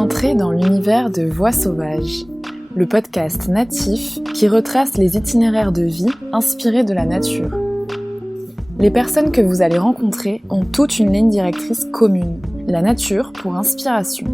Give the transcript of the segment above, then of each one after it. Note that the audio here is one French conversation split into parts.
entrez dans l'univers de Voix sauvages, le podcast natif qui retrace les itinéraires de vie inspirés de la nature. Les personnes que vous allez rencontrer ont toute une ligne directrice commune, la nature pour inspiration.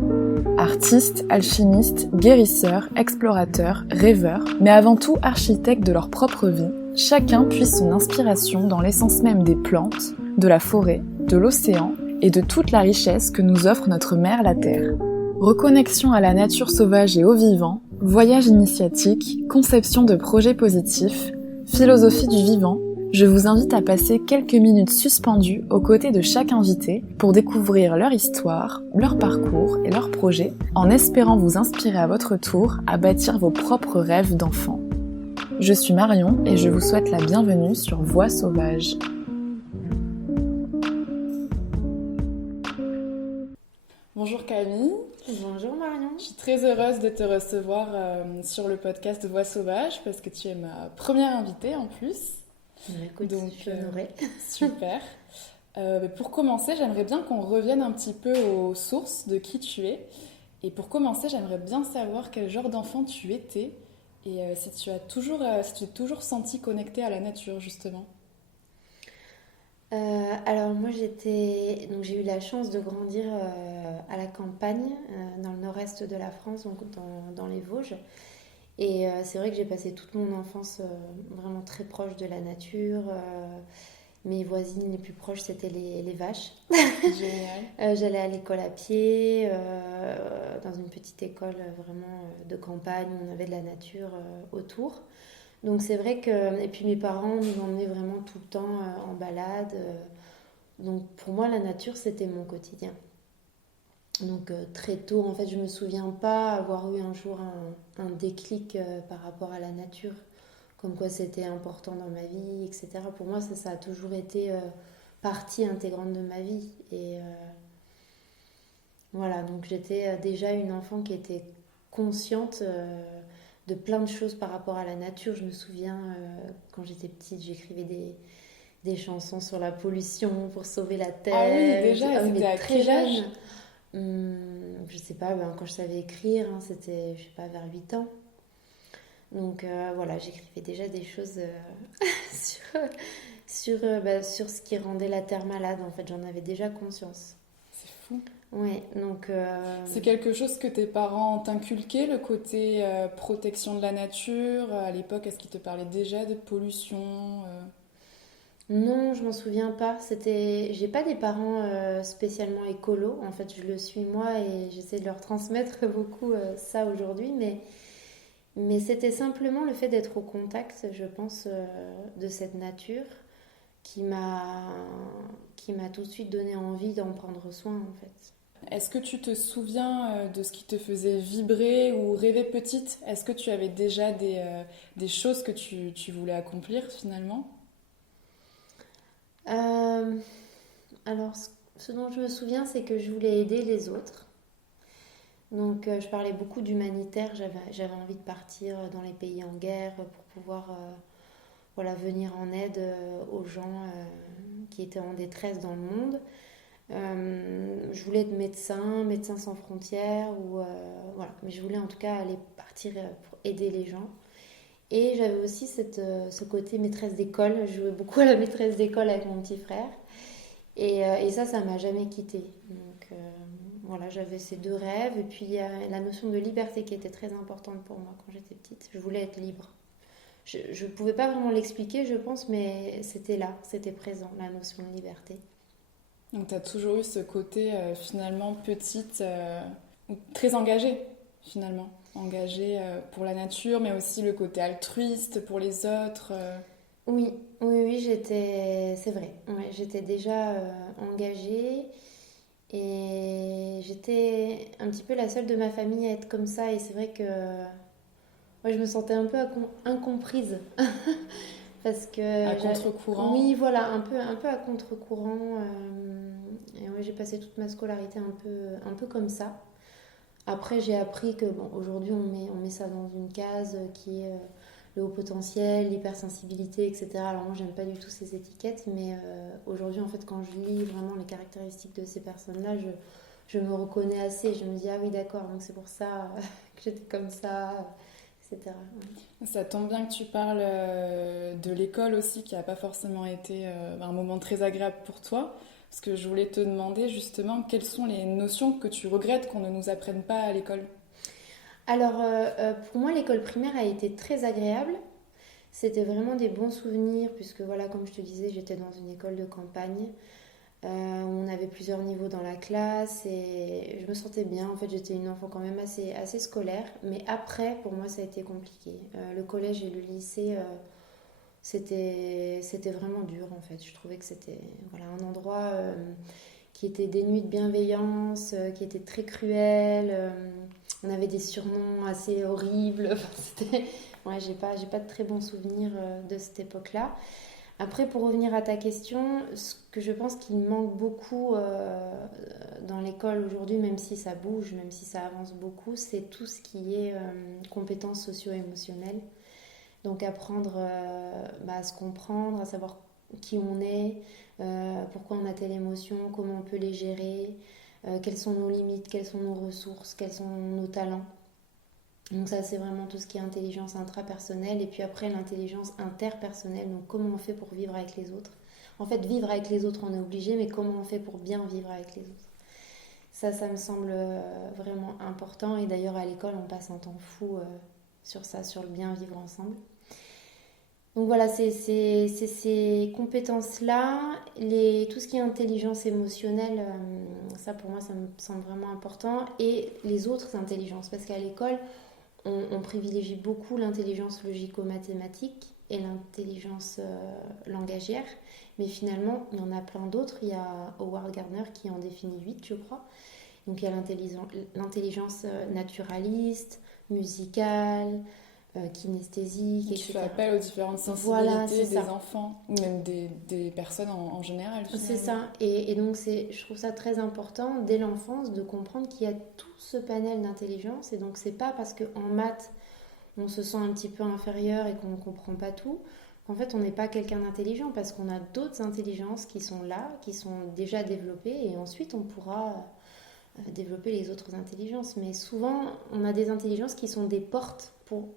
Artistes, alchimistes, guérisseurs, explorateurs, rêveurs, mais avant tout architectes de leur propre vie, chacun puise son inspiration dans l'essence même des plantes, de la forêt, de l'océan et de toute la richesse que nous offre notre mère la Terre. Reconnexion à la nature sauvage et au vivant, voyage initiatique, conception de projets positifs, philosophie du vivant, je vous invite à passer quelques minutes suspendues aux côtés de chaque invité pour découvrir leur histoire, leur parcours et leurs projets, en espérant vous inspirer à votre tour à bâtir vos propres rêves d'enfant. Je suis Marion et je vous souhaite la bienvenue sur Voix sauvages. Bonjour Camille. Bonjour Marion. Je suis très heureuse de te recevoir sur le podcast Voix sauvages parce que tu es ma première invitée en plus. Écoute, donc, je suis honorée. Super. Pour commencer, j'aimerais bien qu'on revienne un petit peu aux sources de qui tu es. Et pour commencer, j'aimerais bien savoir quel genre d'enfant tu étais et si tu t'es toujours senti connectée à la nature, justement. Alors moi j'ai eu la chance de grandir à la campagne, dans le nord-est de la France, donc dans les Vosges. Et c'est vrai que j'ai passé toute mon enfance vraiment très proche de la nature. Mes voisines les plus proches, c'était les vaches. Génial. J'allais à l'école à pied, dans une petite école vraiment de campagne où on avait de la nature autour. Donc c'est vrai que... Et puis mes parents nous emmenaient vraiment tout le temps en balade. Donc pour moi, la nature, c'était mon quotidien. Donc très tôt, en fait, je me souviens pas avoir eu un jour un déclic par rapport à la nature, comme quoi c'était important dans ma vie, etc. Pour moi, ça a toujours été partie intégrante de ma vie. Et voilà, donc j'étais déjà une enfant qui était consciente de plein de choses par rapport à la nature. Je me souviens, quand j'étais petite, j'écrivais des chansons sur la pollution pour sauver la Terre. Ah oui, déjà, c'était à très quel âge ? jeune. Je sais pas, quand je savais écrire, c'était, je sais pas, vers 8 ans. Donc voilà, j'écrivais déjà des choses sur ce qui rendait la Terre malade. En fait, j'en avais déjà conscience. C'est fou. Ouais, donc... C'est quelque chose que tes parents t'inculquaient, le côté protection de la nature. À l'époque, est-ce qu'ils te parlaient déjà de pollution Non, je m'en souviens pas. J'ai pas des parents spécialement écolos. En fait, je le suis moi et j'essaie de leur transmettre beaucoup ça aujourd'hui. Mais c'était simplement le fait d'être au contact, je pense, de cette nature qui m'a tout de suite donné envie d'en prendre soin, en fait. Est-ce que tu te souviens de ce qui te faisait vibrer ou rêver petite ? Est-ce que tu avais déjà des choses que tu voulais accomplir finalement ? Alors, ce dont je me souviens, c'est que je voulais aider les autres. Donc, je parlais beaucoup d'humanitaire. J'avais envie de partir dans les pays en guerre pour pouvoir venir en aide aux gens qui étaient en détresse dans le monde. Je voulais être médecin sans frontières. Mais je voulais en tout cas aller partir pour aider les gens. Et j'avais aussi ce côté maîtresse d'école. Je jouais beaucoup à la maîtresse d'école avec mon petit frère. Et ça m'a jamais quittée. Donc j'avais ces deux rêves. Et puis il y a la notion de liberté qui était très importante pour moi quand j'étais petite. Je voulais être libre. Je ne pouvais pas vraiment l'expliquer, je pense, mais c'était là, c'était présent, la notion de liberté. Donc tu as toujours eu ce côté finalement petite, très engagée finalement. Engagée pour la nature, mais aussi le côté altruiste pour les autres. Oui, c'est vrai. Ouais, j'étais déjà engagée et j'étais un petit peu la seule de ma famille à être comme ça. Et c'est vrai que je me sentais un peu incomprise. Parce que à contre-courant. Oui, voilà, un peu à contre-courant. Et j'ai passé toute ma scolarité un peu comme ça. Après, j'ai appris que aujourd'hui, on met ça dans une case qui est le haut potentiel, l'hypersensibilité, etc. Alors moi, j'aime pas du tout ces étiquettes, mais aujourd'hui, en fait, quand je lis vraiment les caractéristiques de ces personnes-là, je me reconnais assez. Je me dis, ah oui, d'accord, donc c'est pour ça que j'étais comme ça, etc. Ouais. Ça tombe bien que tu parles de l'école aussi, qui n'a pas forcément été un moment très agréable pour toi. Parce que je voulais te demander justement quelles sont les notions que tu regrettes qu'on ne nous apprenne pas à l'école. Alors, pour moi, l'école primaire a été très agréable. C'était vraiment des bons souvenirs, puisque voilà, comme je te disais, j'étais dans une école de campagne. On avait plusieurs niveaux dans la classe et je me sentais bien. En fait, j'étais une enfant quand même assez scolaire. Mais après, pour moi, ça a été compliqué. Le collège et le lycée, c'était vraiment dur en fait. Je trouvais que c'était voilà, un endroit qui était dénué de bienveillance, qui était très cruel. On avait des surnoms assez horribles. Enfin, ouais, j'ai pas de très bons souvenirs de cette époque-là. Après, pour revenir à ta question, ce que je pense qu'il manque beaucoup dans l'école aujourd'hui, même si ça bouge, même si ça avance beaucoup, c'est tout ce qui est compétences socio-émotionnelles. Donc apprendre à se comprendre, à savoir qui on est, pourquoi on a telle émotion, comment on peut les gérer, quelles sont nos limites, quelles sont nos ressources, quels sont nos talents. Donc ça, c'est vraiment tout ce qui est intelligence intrapersonnelle. Et puis après, l'intelligence interpersonnelle. Donc comment on fait pour vivre avec les autres. En fait, vivre avec les autres, on est obligé, mais comment on fait pour bien vivre avec les autres. Ça me semble vraiment important. Et d'ailleurs, à l'école, on passe un temps fou sur ça, sur le bien vivre ensemble. Donc voilà, c'est ces compétences-là, tout ce qui est intelligence émotionnelle, ça pour moi, ça me semble vraiment important. Et les autres intelligences, parce qu'à l'école, on privilégie beaucoup l'intelligence logico-mathématique et l'intelligence langagière, mais finalement, il y en a plein d'autres. Il y a Howard Gardner qui en définit 8, je crois. Donc il y a l'intelligence naturaliste, musicale, kinesthésique, Tu fais etc. appel aux différentes Voilà, sensibilités c'est des ça. enfants, ou même des personnes en général, C'est finalement. ça. Et donc, je trouve ça très important dès l'enfance de comprendre qu'il y a tout ce panel d'intelligence. Et donc, c'est pas parce qu'en maths, on se sent un petit peu inférieur et qu'on ne comprend pas tout qu'en fait, on n'est pas quelqu'un d'intelligent parce qu'on a d'autres intelligences qui sont là, qui sont déjà développées. Et ensuite, on pourra développer les autres intelligences. Mais souvent, on a des intelligences qui sont des portes pour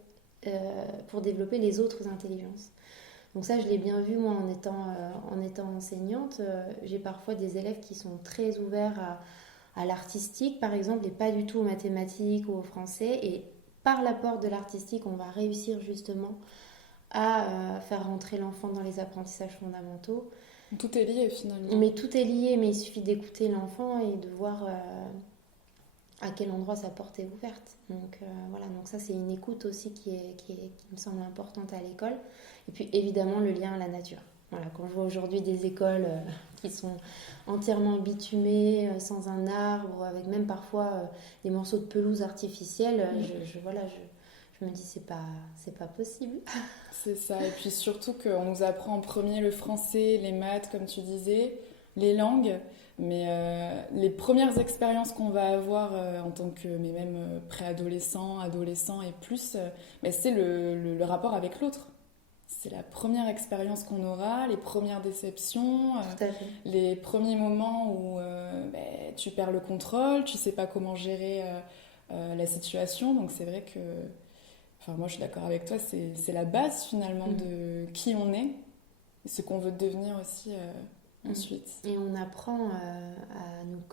développer les autres intelligences. Donc ça, je l'ai bien vu, moi, en étant enseignante. J'ai parfois des élèves qui sont très ouverts à l'artistique, par exemple, et pas du tout aux mathématiques ou au français. Et par l'apport de l'artistique, on va réussir justement à faire rentrer l'enfant dans les apprentissages fondamentaux. Tout est lié, finalement. Mais tout est lié, mais il suffit d'écouter l'enfant et de voir à quel endroit sa porte est ouverte. Donc voilà, donc ça c'est une écoute aussi qui me semble importante à l'école. Et puis évidemment le lien à la nature. Voilà, quand je vois aujourd'hui des écoles qui sont entièrement bitumées, sans un arbre, avec même parfois des morceaux de pelouse artificielle, je me dis c'est pas possible. C'est ça. Et puis surtout qu'on nous apprend en premier le français, les maths, comme tu disais, les langues. Mais les premières expériences qu'on va avoir en tant que, mais même préadolescent, adolescent et plus, mais c'est le rapport avec l'autre. C'est la première expérience qu'on aura, les premières déceptions, Tout à fait. les premiers moments où tu perds le contrôle, tu sais pas comment gérer la situation. Donc c'est vrai que, enfin moi je suis d'accord avec toi, c'est la base finalement de qui on est, et ce qu'on veut devenir aussi ensuite. Et on apprend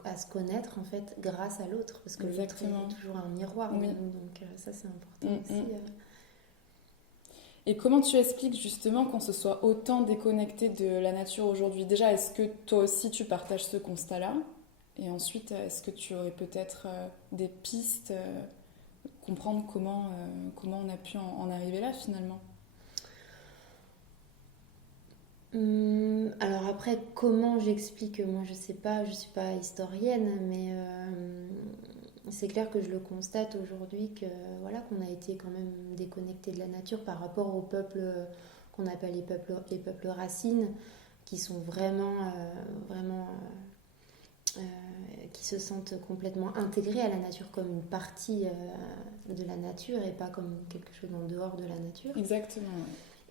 à se connaître en fait grâce à l'autre, parce que l'autre est toujours un miroir de nous, donc ça c'est important aussi. Et comment tu expliques justement qu'on se soit autant déconnecté de la nature aujourd'hui? Déjà, est-ce que toi aussi tu partages ce constat-là? Et ensuite, est-ce que tu aurais peut-être des pistes, comprendre comment on a pu en arriver là finalement? Alors après, comment j'explique? Moi, je sais pas, je suis pas historienne, mais c'est clair que je le constate aujourd'hui que voilà qu'on a été quand même déconnecté de la nature par rapport aux peuples qu'on appelle les peuples racines, qui sont vraiment qui se sentent complètement intégrés à la nature comme une partie de la nature et pas comme quelque chose en dehors de la nature. Exactement.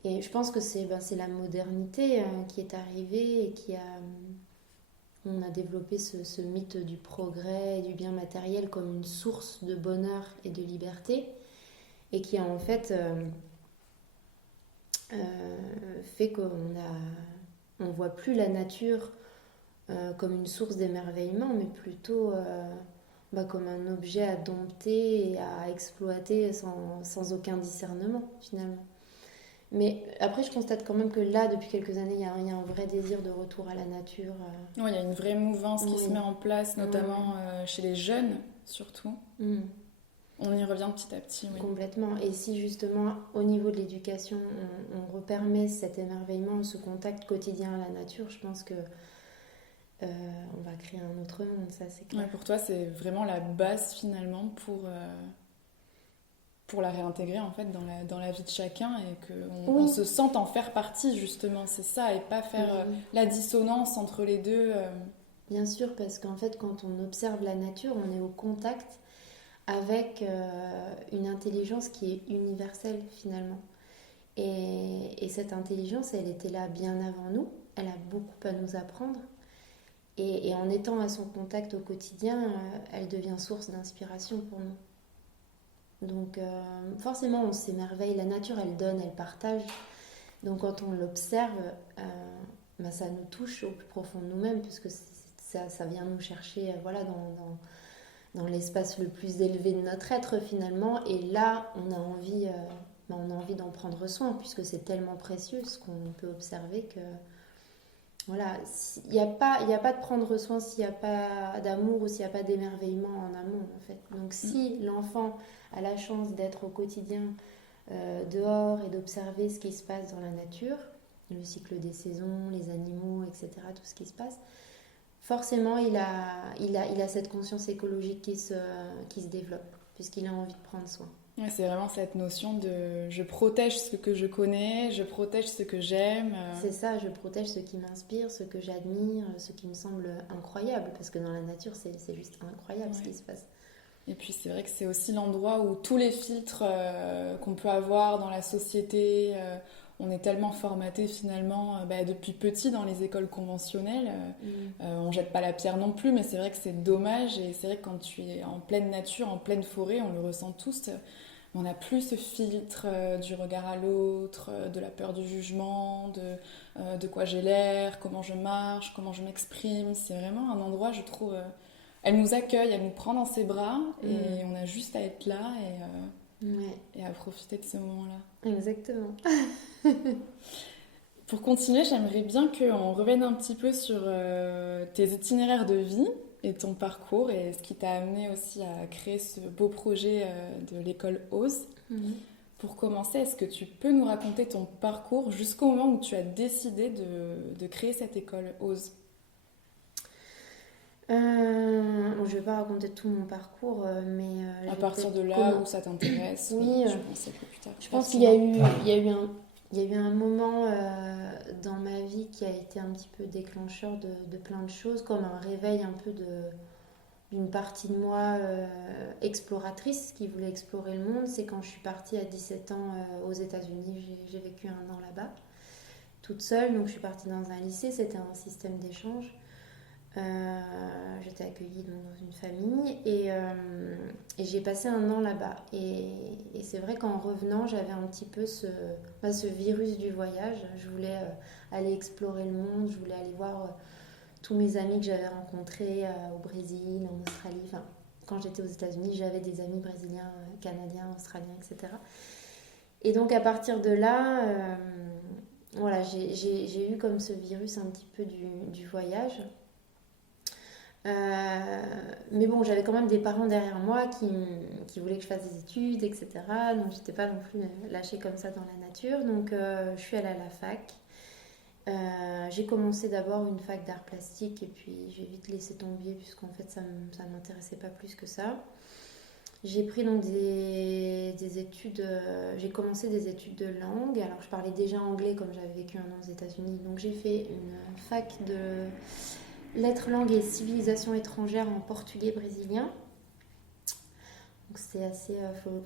Et je pense que c'est la modernité qui est arrivée et qui a on a développé ce mythe du progrès et du bien matériel comme une source de bonheur et de liberté, et qui a en fait fait qu'on on voit plus la nature comme une source d'émerveillement, mais plutôt comme un objet à dompter et à exploiter sans aucun discernement finalement. Mais après, je constate quand même que là, depuis quelques années, il y a un vrai désir de retour à la nature. Oui, il y a une vraie mouvance qui se met en place, notamment chez les jeunes, surtout. On y revient petit à petit, oui. Complètement. Et si justement, au niveau de l'éducation, on repermet cet émerveillement, ce contact quotidien à la nature, je pense que on va créer un autre monde, ça c'est clair. Ouais, pour toi, c'est vraiment la base finalement pour la réintégrer en fait dans la vie de chacun et qu'on se sente en faire partie justement, c'est ça, et pas faire la dissonance entre les deux. Bien sûr, parce qu'en fait, quand on observe la nature, on est au contact avec une intelligence qui est universelle finalement. Et cette intelligence, elle était là bien avant nous, elle a beaucoup à nous apprendre. Et en étant à son contact au quotidien, elle devient source d'inspiration pour nous. Donc forcément, on s'émerveille. La nature, elle donne, elle partage. Donc quand on l'observe, ça nous touche au plus profond de nous-mêmes, puisque ça vient nous chercher dans l'espace le plus élevé de notre être finalement. Et là, on a envie d'en prendre soin, puisque c'est tellement précieux ce qu'on peut observer que... Voilà, il n'y a pas de prendre soin s'il n'y a pas d'amour ou s'il n'y a pas d'émerveillement en amont, en fait. Donc si l'enfant a la chance d'être au quotidien dehors et d'observer ce qui se passe dans la nature, le cycle des saisons, les animaux, etc., tout ce qui se passe, forcément il a cette conscience écologique qui se développe, puisqu'il a envie de prendre soin. Ouais, c'est vraiment cette notion de je protège ce que je connais, je protège ce que j'aime. C'est ça, je protège ce qui m'inspire, ce que j'admire, ce qui me semble incroyable, parce que dans la nature, c'est juste incroyable ce qui se passe. Et puis c'est vrai que c'est aussi l'endroit où tous les filtres qu'on peut avoir dans la société, on est tellement formaté finalement depuis petit dans les écoles conventionnelles. On jette pas la pierre non plus, mais c'est vrai que c'est dommage. Et c'est vrai que quand tu es en pleine nature, en pleine forêt, on le ressent tous. On n'a plus ce filtre du regard à l'autre, de la peur du jugement, de quoi j'ai l'air, comment je marche, comment je m'exprime. C'est vraiment un endroit, je trouve... elle nous accueille, elle nous prend dans ses bras et on a juste à être là et à profiter de ce moment-là. Exactement. Pour continuer, j'aimerais bien qu'on revienne un petit peu sur tes itinéraires de vie et ton parcours et ce qui t'a amené aussi à créer ce beau projet de l'école OSE. Pour commencer, est-ce que tu peux nous raconter ton parcours jusqu'au moment où tu as décidé de créer cette école OSE ? Je ne vais pas raconter tout mon parcours, mais... à partir de là où ça t'intéresse, oui, je pensais plus tard. Je pense qu'il y a eu un moment dans ma vie qui a été un petit peu déclencheur de plein de choses, comme un réveil un peu d'une partie de moi exploratrice qui voulait explorer le monde. C'est quand je suis partie à 17 ans aux États-Unis. J'ai vécu 1 an là-bas, toute seule. Donc je suis partie dans un lycée, c'était un système d'échange. J'étais accueillie dans une famille et j'ai passé 1 an là-bas et c'est vrai qu'en revenant j'avais un petit peu ce virus du voyage. Je voulais aller explorer le monde, je voulais aller voir tous mes amis que j'avais rencontrés au Brésil, en Australie. Enfin, quand j'étais aux États-Unis, j'avais des amis brésiliens, canadiens, australiens, etc. Et donc à partir de là, voilà, j'ai eu comme ce virus un petit peu du voyage. Mais bon, j'avais quand même des parents derrière moi qui voulaient que je fasse des études, etc. Donc j'étais pas non plus lâchée comme ça dans la nature. Donc je suis allée à la fac. J'ai commencé d'abord une fac d'art plastique et puis j'ai vite laissé tomber puisqu'en fait ça m'intéressait pas plus que ça. J'ai pris donc des études, j'ai commencé des études de langue. Alors je parlais déjà anglais comme j'avais vécu 1 an aux États-Unis. Donc j'ai fait une fac de lettres, langues et civilisations étrangères en portugais brésilien. Donc c'est assez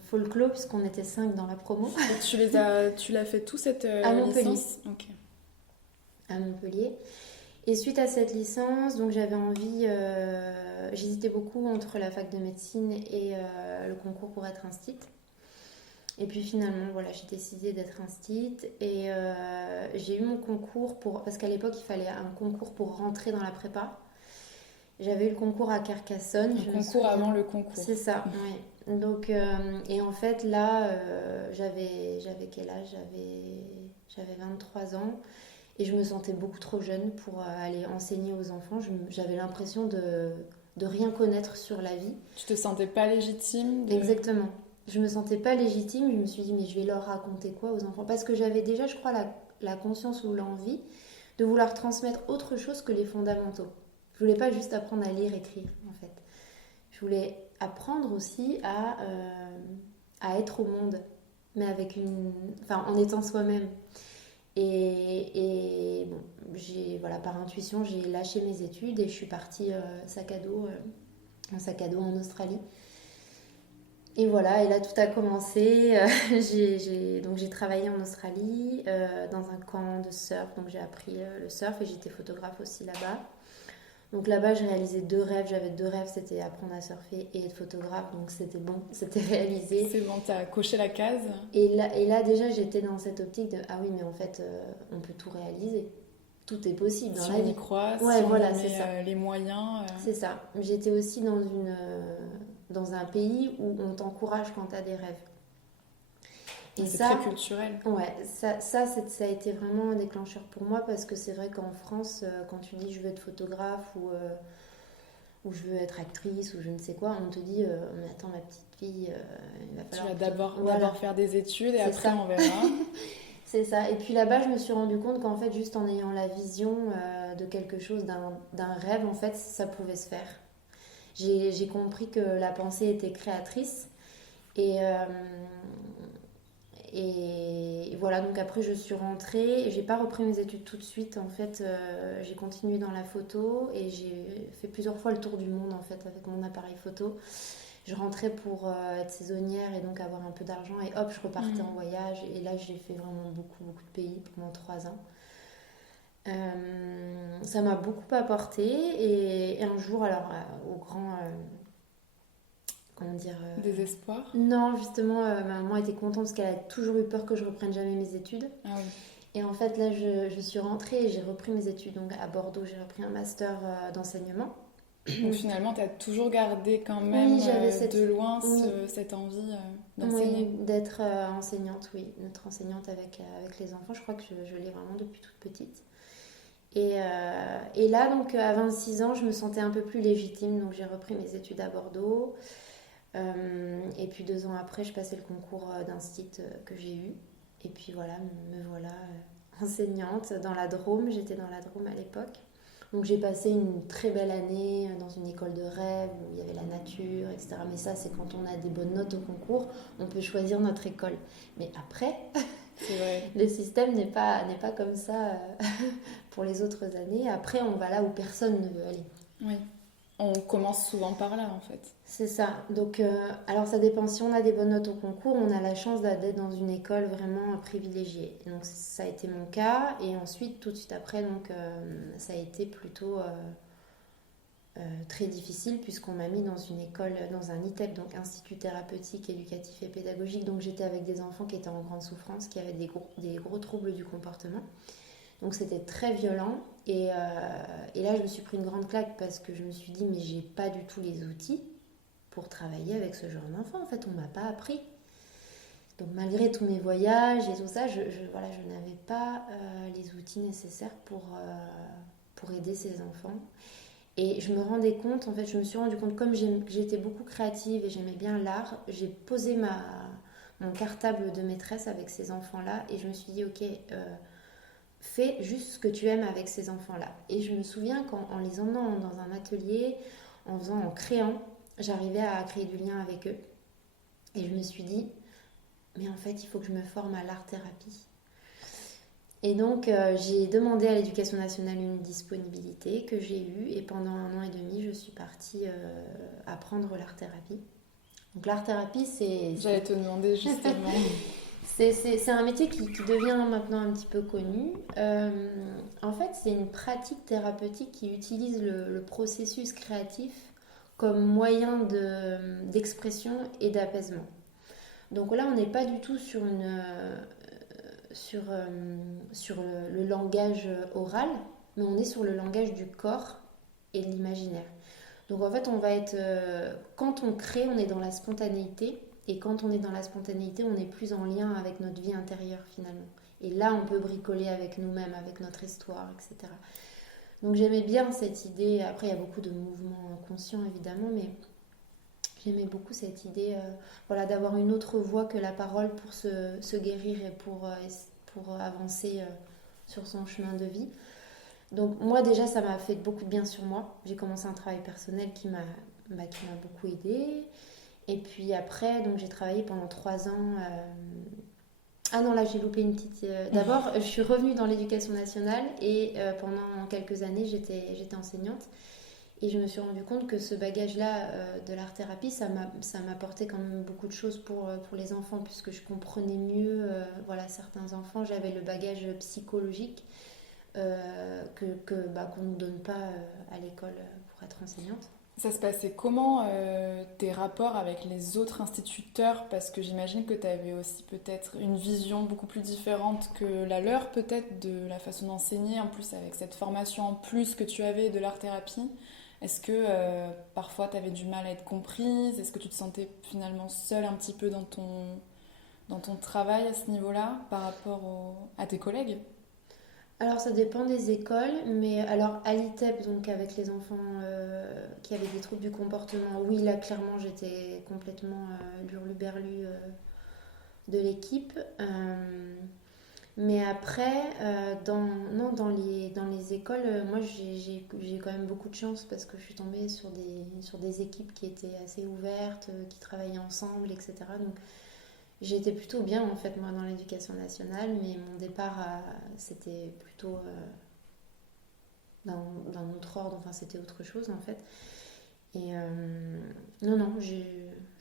folklore puisqu'on était 5 dans la promo. Tu l'as fait tout cette à Montpellier. licence ? Okay. À Montpellier. Et suite à cette licence, donc j'avais envie, j'hésitais beaucoup entre la fac de médecine et le concours pour être instit. Et puis finalement, voilà, j'ai décidé d'être instit et j'ai eu mon concours parce qu'à l'époque, il fallait un concours pour rentrer dans la prépa. J'avais eu le concours à Carcassonne. Le concours avant le concours. C'est ça, oui. Donc, et en fait, là, j'avais quel âge? J'avais 23 ans. Et je me sentais beaucoup trop jeune pour aller enseigner aux enfants. J'avais l'impression de rien connaître sur la vie. Tu te sentais pas légitime Exactement. Je me sentais pas légitime. Je me suis dit, mais je vais leur raconter quoi aux enfants? Parce que j'avais déjà, je crois, la conscience ou l'envie de vouloir transmettre autre chose que les fondamentaux. Je voulais pas juste apprendre à lire, écrire, en fait. Je voulais apprendre aussi à être au monde, mais en étant soi-même. Et bon, voilà, par intuition, j'ai lâché mes études et je suis partie en sac à dos en Australie. Et voilà, et là tout a commencé. Donc j'ai travaillé en Australie dans un camp de surf, donc j'ai appris le surf et j'étais photographe aussi là-bas. Donc là-bas, j'ai réalisé 2 rêves. J'avais 2 rêves, c'était apprendre à surfer et être photographe. Donc c'était bon, c'était réalisé. C'est bon, t'as coché la case. Et là déjà, j'étais dans cette optique de ah oui, mais en fait, on peut tout réaliser. Tout est possible dans si la on vie. y croit, Ouais, si on voilà, y c'est met ça. les moyens. C'est ça. J'étais aussi dans un pays où on t'encourage quand t'as des rêves. Et c'est très culturel. Ouais, ça a été vraiment un déclencheur pour moi parce que c'est vrai qu'en France, quand tu dis je veux être photographe ou je veux être actrice ou je ne sais quoi, on te dit mais attends ma petite fille, il va falloir... Tu vas d'abord faire des études et après on verra. C'est ça. Et puis là-bas, je me suis rendu compte qu'en fait, juste en ayant la vision de quelque chose, d'un rêve, en fait, ça pouvait se faire. J'ai compris que la pensée était créatrice et voilà, donc après je suis rentrée et j'ai pas repris mes études tout de suite. En fait, j'ai continué dans la photo et j'ai fait plusieurs fois le tour du monde en fait avec mon appareil photo. Je rentrais pour être saisonnière et donc avoir un peu d'argent et hop, je repartais en voyage. Et là, j'ai fait vraiment beaucoup, beaucoup de pays pendant 3 ans. Ça m'a beaucoup apporté et un jour, alors au grand... comment dire désespoir. Non, justement, ma maman était contente parce qu'elle a toujours eu peur que je reprenne jamais mes études. Ah oui. Et en fait, là, je suis rentrée et j'ai repris mes études. Donc à Bordeaux, j'ai repris un master d'enseignement. Donc finalement, tu as toujours gardé quand même de loin cette envie d'enseigner. Oui, d'être enseignante, oui. D'être enseignante avec les enfants. Je crois que je l'ai vraiment depuis toute petite. Et là, donc à 26 ans, je me sentais un peu plus légitime. Donc j'ai repris mes études à Bordeaux. Et puis 2 ans après, je passais le concours d'instit que j'ai eu. Et puis voilà, me voilà enseignante dans la Drôme. J'étais dans la Drôme à l'époque. Donc j'ai passé une très belle année dans une école de rêve où il y avait la nature, etc. Mais ça, c'est quand on a des bonnes notes au concours, on peut choisir notre école. Mais après, c'est vrai. Le système n'est pas comme ça pour les autres années. Après, on va là où personne ne veut aller. Oui. On commence souvent par là, en fait. C'est ça. Donc, alors ça dépend. Si on a des bonnes notes au concours, on a la chance d'être dans une école vraiment privilégiée. Et donc, ça a été mon cas. Et ensuite, tout de suite après, donc, ça a été plutôt très difficile puisqu'on m'a mis dans une école, dans un ITEP, donc Institut Thérapeutique, Éducatif et Pédagogique. Donc, j'étais avec des enfants qui étaient en grande souffrance, qui avaient des gros troubles du comportement. Donc c'était très violent et là je me suis pris une grande claque parce que je me suis dit mais j'ai pas du tout les outils pour travailler avec ce genre d'enfant, en fait on m'a pas appris. Donc malgré tous mes voyages et tout ça, je n'avais pas les outils nécessaires pour aider ces enfants. Et je me rendais compte, en fait je me suis rendu compte, comme j'étais beaucoup créative et j'aimais bien l'art, j'ai posé mon cartable de maîtresse avec ces enfants-là et je me suis dit ok... fais juste ce que tu aimes avec ces enfants-là. Et je me souviens qu'en les emmenant dans un atelier, en créant, j'arrivais à créer du lien avec eux. Et je me suis dit, mais en fait, il faut que je me forme à l'art-thérapie. Et donc, j'ai demandé à l'Éducation nationale une disponibilité que j'ai eue. Et pendant 1 an et demi, je suis partie apprendre l'art-thérapie. Donc, l'art-thérapie, c'est... J'allais te demander justement... C'est un métier qui devient maintenant un petit peu connu. En fait, c'est une pratique thérapeutique qui utilise le processus créatif comme moyen d'expression et d'apaisement. Donc là, on n'est pas du tout sur le langage oral, mais on est sur le langage du corps et de l'imaginaire. Donc en fait, quand on crée, on est dans la spontanéité. Et quand on est dans la spontanéité, on est plus en lien avec notre vie intérieure finalement. Et là, on peut bricoler avec nous-mêmes, avec notre histoire, etc. Donc j'aimais bien cette idée. Après, il y a beaucoup de mouvements conscients évidemment, mais j'aimais beaucoup cette idée voilà, d'avoir une autre voie que la parole pour se guérir et pour avancer sur son chemin de vie. Donc moi déjà, ça m'a fait beaucoup de bien sur moi. J'ai commencé un travail personnel qui m'a beaucoup aidée. Et puis après, donc j'ai travaillé pendant 3 ans. Ah non, là j'ai loupé une petite. D'abord, je suis revenue dans l'éducation nationale et pendant quelques années, j'étais enseignante. Et je me suis rendu compte que ce bagage-là de l'art-thérapie, ça m'apportait quand même beaucoup de choses pour les enfants, puisque je comprenais mieux voilà, certains enfants. J'avais le bagage psychologique qu'on ne nous donne pas à l'école pour être enseignante. Ça se passait comment tes rapports avec les autres instituteurs? Parce que j'imagine que tu avais aussi peut-être une vision beaucoup plus différente que la leur, peut-être, de la façon d'enseigner, en plus avec cette formation en plus que tu avais de l'art-thérapie. Est-ce que parfois tu avais du mal à être comprise? Est-ce que tu te sentais finalement seule un petit peu dans ton travail à ce niveau-là par rapport à tes collègues? Alors ça dépend des écoles, mais alors à l'ITEP, donc avec les enfants qui avaient des troubles du comportement, oui là clairement j'étais complètement l'hurluberlu de l'équipe. Mais après, non, dans les écoles, moi j'ai quand même beaucoup de chance parce que je suis tombée sur des équipes qui étaient assez ouvertes, qui travaillaient ensemble, etc. Donc j'étais plutôt bien en fait moi dans l'éducation nationale, mais mon départ c'était plutôt d'un autre ordre, enfin c'était autre chose en fait. Et non,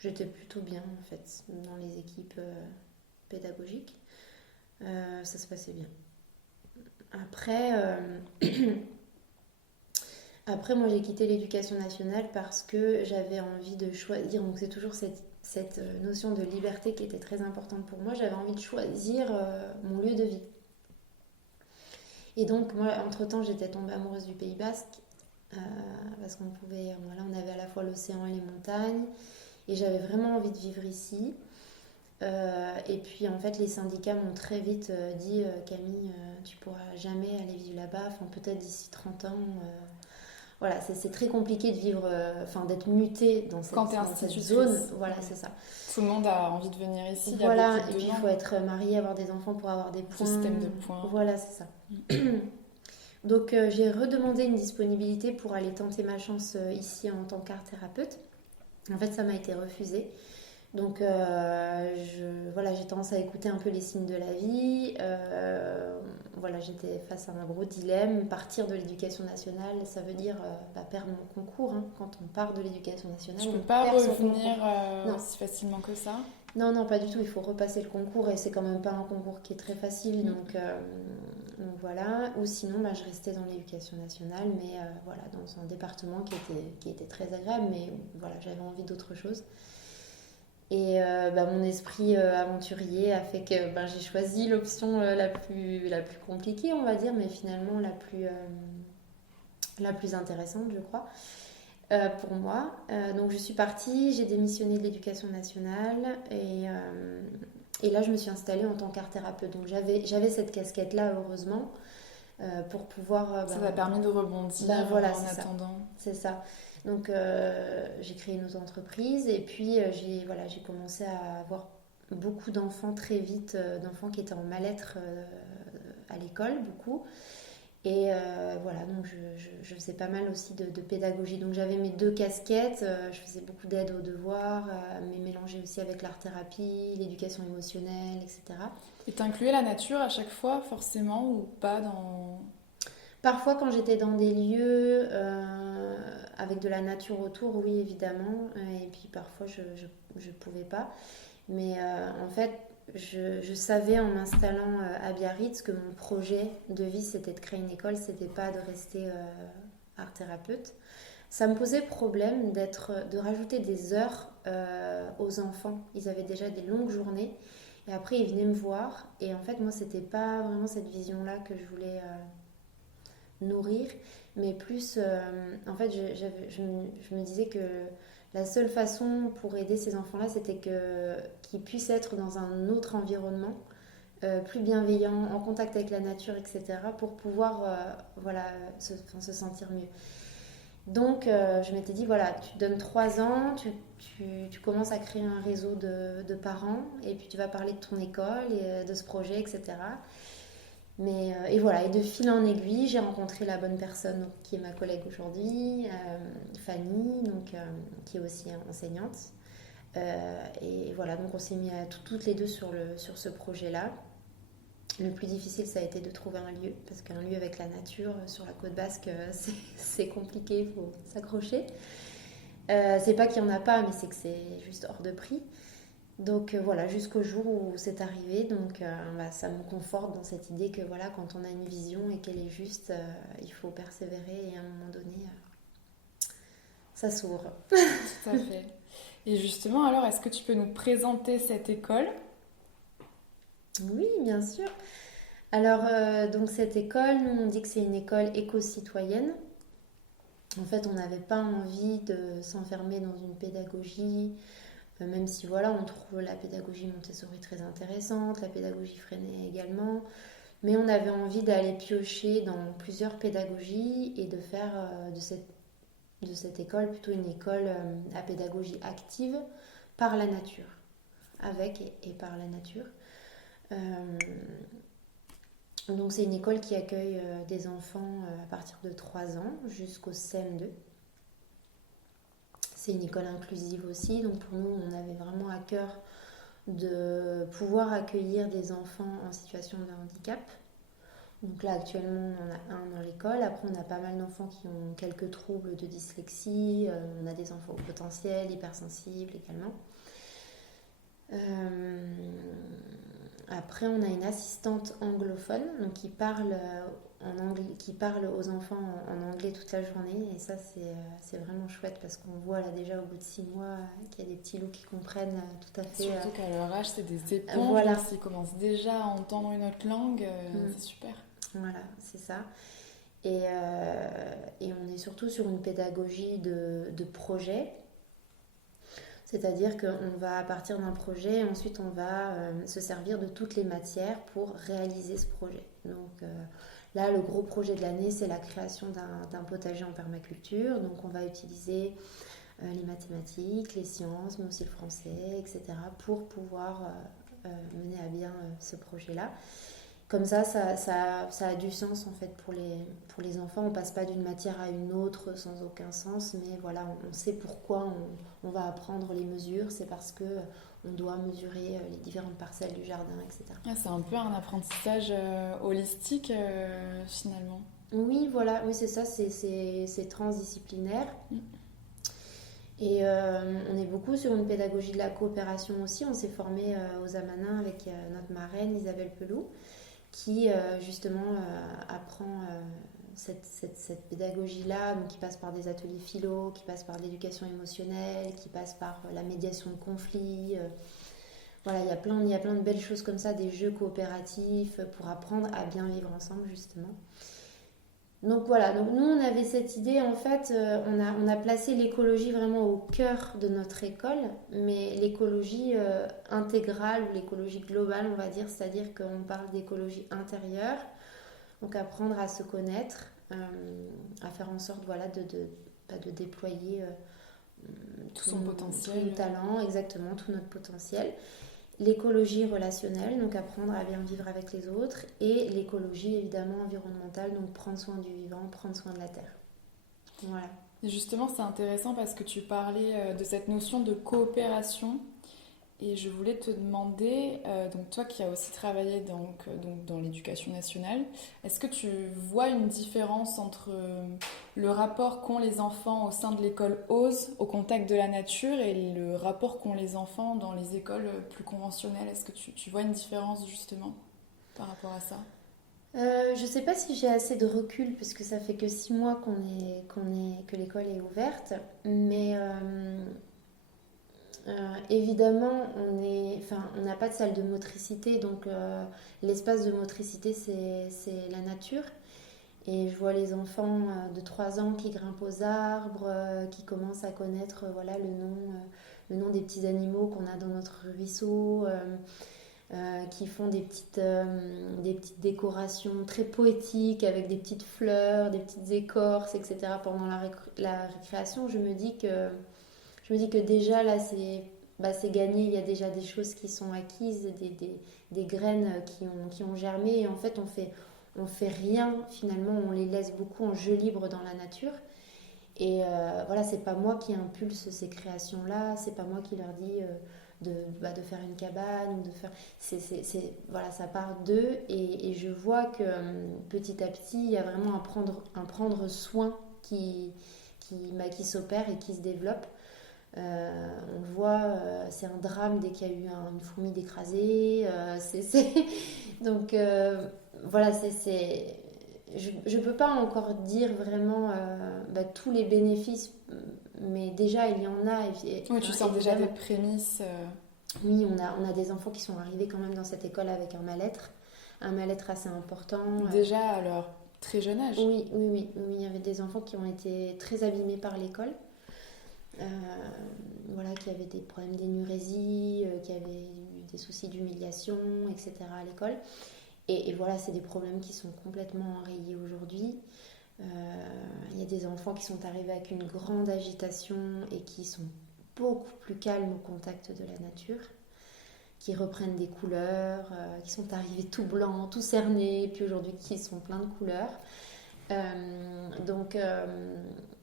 j'étais plutôt bien en fait dans les équipes pédagogiques. Ça se passait bien. Après, après moi j'ai quitté l'éducation nationale parce que j'avais envie de choisir, donc c'est toujours cette notion de liberté qui était très importante pour moi, j'avais envie de choisir mon lieu de vie. Et donc moi entre-temps j'étais tombée amoureuse du Pays Basque parce qu'on pouvait, voilà, on avait à la fois l'océan et les montagnes et j'avais vraiment envie de vivre ici. Et puis en fait les syndicats m'ont très vite dit Camille tu pourras jamais aller vivre là-bas, enfin peut-être d'ici 30 ans. Voilà, c'est très compliqué de vivre, enfin d'être muté dans cette zone. Voilà, c'est ça. Tout le monde a envie de venir ici. Voilà, et puis il faut être marié, avoir des enfants pour avoir des points. Système de points. Voilà, c'est ça. Donc j'ai redemandé une disponibilité pour aller tenter ma chance ici en tant qu'art thérapeute. En fait, ça m'a été refusé. Donc voilà, j'ai tendance à écouter un peu les signes de la vie. Voilà, j'étais face à un gros dilemme. Partir de l'éducation nationale, ça veut dire perdre mon concours. Hein. Quand on part de l'éducation nationale, tu on peux pas perd son revenir concours. si facilement que ça? Non, pas du tout. Il faut repasser le concours et c'est quand même pas un concours qui est très facile. Donc voilà. Ou sinon, je restais dans l'éducation nationale, mais voilà, dans un département qui était très agréable. Mais voilà, j'avais envie d'autre chose. Et mon esprit aventurier a fait que j'ai choisi l'option la plus compliquée, on va dire, mais finalement la plus intéressante, je crois, pour moi. Donc je suis partie, j'ai démissionné de l'éducation nationale et là je me suis installée en tant qu'art thérapeute. Donc j'avais cette casquette-là, heureusement, pour pouvoir... ça t'a permis de rebondir voilà, en attendant. C'est ça. Donc j'ai créé une autre entreprise et puis j'ai commencé à avoir beaucoup d'enfants très vite, d'enfants qui étaient en mal-être à l'école, beaucoup. Et voilà, donc je faisais pas mal aussi de pédagogie. Donc j'avais mes deux casquettes, je faisais beaucoup d'aide aux devoirs, mais mélangée aussi avec l'art-thérapie, l'éducation émotionnelle, etc. Et t'incluais la nature à chaque fois, forcément, ou pas dans... Parfois, quand j'étais dans des lieux avec de la nature autour, oui, évidemment. Et puis parfois, je pouvais pas. Mais en fait, je savais en m'installant à Biarritz que mon projet de vie, c'était de créer une école, c'était pas de rester art thérapeute. Ça me posait problème de rajouter des heures aux enfants. Ils avaient déjà des longues journées et après ils venaient me voir. Et en fait, moi, c'était pas vraiment cette vision-là que je voulais nourrir, mais plus, en fait, je me disais que la seule façon pour aider ces enfants-là, c'était qu'ils puissent être dans un autre environnement, plus bienveillant, en contact avec la nature, etc., pour pouvoir voilà, se sentir mieux. Donc, je m'étais dit, voilà, tu te donnes 3 ans, tu commences à créer un réseau de parents, et puis tu vas parler de ton école et de ce projet, etc. Et voilà, et de fil en aiguille, j'ai rencontré la bonne personne donc, qui est ma collègue aujourd'hui, Fanny, donc, qui est aussi enseignante. Et voilà, donc on s'est mis toutes les deux sur ce projet-là. Le plus difficile, ça a été de trouver un lieu, parce qu'un lieu avec la nature sur la côte basque, c'est compliqué, il faut s'accrocher. C'est pas qu'il n'y en a pas, mais c'est que c'est juste hors de prix. Donc voilà, jusqu'au jour où c'est arrivé, donc ça me conforte dans cette idée que voilà, quand on a une vision et qu'elle est juste, il faut persévérer et à un moment donné, ça s'ouvre. Tout à fait. Et justement, alors, est-ce que tu peux nous présenter cette école? Oui, bien sûr. Alors, donc cette école, nous on dit que c'est une école éco-citoyenne. En fait, on n'avait pas envie de s'enfermer dans une pédagogie, même si voilà, on trouve la pédagogie Montessori très intéressante, la pédagogie Freinet également, mais on avait envie d'aller piocher dans plusieurs pédagogies et de faire de cette école plutôt une école à pédagogie active par la nature, avec et par la nature. Euh, donc c'est une école qui accueille des enfants à partir de 3 ans jusqu'au CM2. C'est une école inclusive aussi, donc pour nous on avait vraiment à cœur de pouvoir accueillir des enfants en situation de handicap. Donc là actuellement on en a un dans l'école, après on a pas mal d'enfants qui ont quelques troubles de dyslexie, on a des enfants au potentiel, hypersensibles également. Après, on a une assistante anglophone donc qui parle qui parle aux enfants en anglais toute la journée. Et ça, c'est vraiment chouette parce qu'on voit là déjà au bout de 6 mois qu'il y a des petits loups qui comprennent tout à fait. Surtout qu'à leur âge, c'est des éponges. Voilà. Donc s'ils commencent déjà à entendre une autre langue, c'est super. Voilà, c'est ça. Et on est surtout sur une pédagogie de projet. C'est-à-dire qu'on va partir d'un projet, ensuite on va se servir de toutes les matières pour réaliser ce projet. Donc là, le gros projet de l'année, c'est la création d'un potager en permaculture. Donc on va utiliser les mathématiques, les sciences, mais aussi le français, etc. pour pouvoir mener à bien ce projet-là. Comme ça a du sens en fait pour les enfants. On passe pas d'une matière à une autre sans aucun sens, mais voilà, on sait pourquoi on va apprendre les mesures. C'est parce que on doit mesurer les différentes parcelles du jardin, etc. Ah, c'est un peu un apprentissage holistique finalement. Oui, voilà, oui, c'est ça, c'est transdisciplinaire. Et on est beaucoup sur une pédagogie de la coopération aussi. On s'est formé aux Amanins avec notre marraine Isabelle Pelou, qui justement apprend cette pédagogie-là, donc qui passe par des ateliers philo, qui passe par l'éducation émotionnelle, qui passe par la médiation de conflits. Voilà, il y a plein de belles choses comme ça, des jeux coopératifs pour apprendre à bien vivre ensemble justement. Donc voilà, donc nous on avait cette idée, en fait, on a placé l'écologie vraiment au cœur de notre école, mais l'écologie intégrale ou l'écologie globale, on va dire, c'est-à-dire qu'on parle d'écologie intérieure, donc apprendre à se connaître, à faire en sorte voilà, de déployer tout son potentiel, tout le talent, exactement, tout notre potentiel. L'écologie relationnelle, donc apprendre à bien vivre avec les autres, et l'écologie évidemment environnementale, donc prendre soin du vivant, prendre soin de la terre. Voilà. Et justement, c'est intéressant parce que tu parlais de cette notion de coopération. Et je voulais te demander, donc toi qui as aussi travaillé donc dans l'éducation nationale, est-ce que tu vois une différence entre le rapport qu'ont les enfants au sein de l'école OSE au contact de la nature et le rapport qu'ont les enfants dans les écoles plus conventionnelles? Est-ce que tu vois une différence justement par rapport à ça? Je sais pas si j'ai assez de recul puisque ça fait que 6 mois que l'école est ouverte, mais évidemment on n'a pas de salle de motricité, donc l'espace de motricité c'est la nature. Et je vois les enfants de 3 ans qui grimpent aux arbres, qui commencent à connaître voilà, le nom des petits animaux qu'on a dans notre ruisseau, qui font des petites décorations très poétiques avec des petites fleurs, des petites écorces, etc. pendant la récréation. Je me dis que déjà là c'est gagné, il y a déjà des choses qui sont acquises, des graines qui ont germé, et en fait on fait rien finalement, on les laisse beaucoup en jeu libre dans la nature. Et voilà, c'est pas moi qui impulse ces créations-là, c'est pas moi qui leur dis de faire une cabane ou de faire. Voilà, ça part d'eux, et je vois que petit à petit, il y a vraiment un prendre soin qui s'opère et qui se développe. On le voit, c'est un drame dès qu'il y a eu une fourmi d'écrasée. Donc voilà, je ne peux pas encore dire vraiment tous les bénéfices, mais déjà il y en a. Oui, tu sens déjà des prémices. Oui, on a des enfants qui sont arrivés quand même dans cette école avec un mal-être assez important. Déjà à leur très jeune âge. Oui, oui, oui, oui, il y avait des enfants qui ont été très abîmés par l'école. Euh, voilà, qui avaient des problèmes d'énurésie, qui avaient eu des soucis d'humiliation, etc. à l'école. Et voilà, c'est des problèmes qui sont complètement enrayés aujourd'hui. Il y a des enfants qui sont arrivés avec une grande agitation et qui sont beaucoup plus calmes au contact de la nature, qui reprennent des couleurs, qui sont arrivés tout blancs, tout cernés, puis aujourd'hui qui sont pleins de couleurs.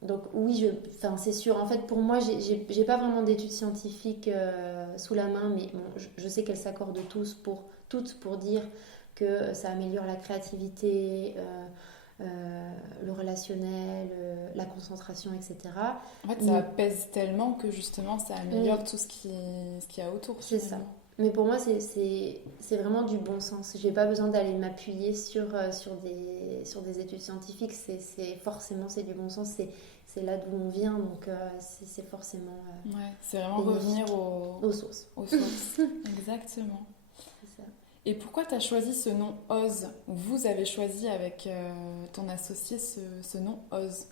Donc oui, c'est sûr. En fait, pour moi, j'ai pas vraiment d'études scientifiques sous la main, mais bon, je sais qu'elles s'accordent toutes pour dire que ça améliore la créativité, le relationnel, la concentration, etc. En fait, ça pèse tellement que justement, ça améliore tout ce qu'il y a autour. C'est ça. Mais pour moi, c'est vraiment du bon sens. J'ai pas besoin d'aller m'appuyer sur des études scientifiques. Forcément, c'est du bon sens. C'est là d'où on vient, donc c'est forcément. Ouais, c'est vraiment revenir aux sources. Aux sources, exactement. C'est ça. Et pourquoi tu as choisi ce nom OSE? Vous avez choisi avec ton associé ce nom OSE?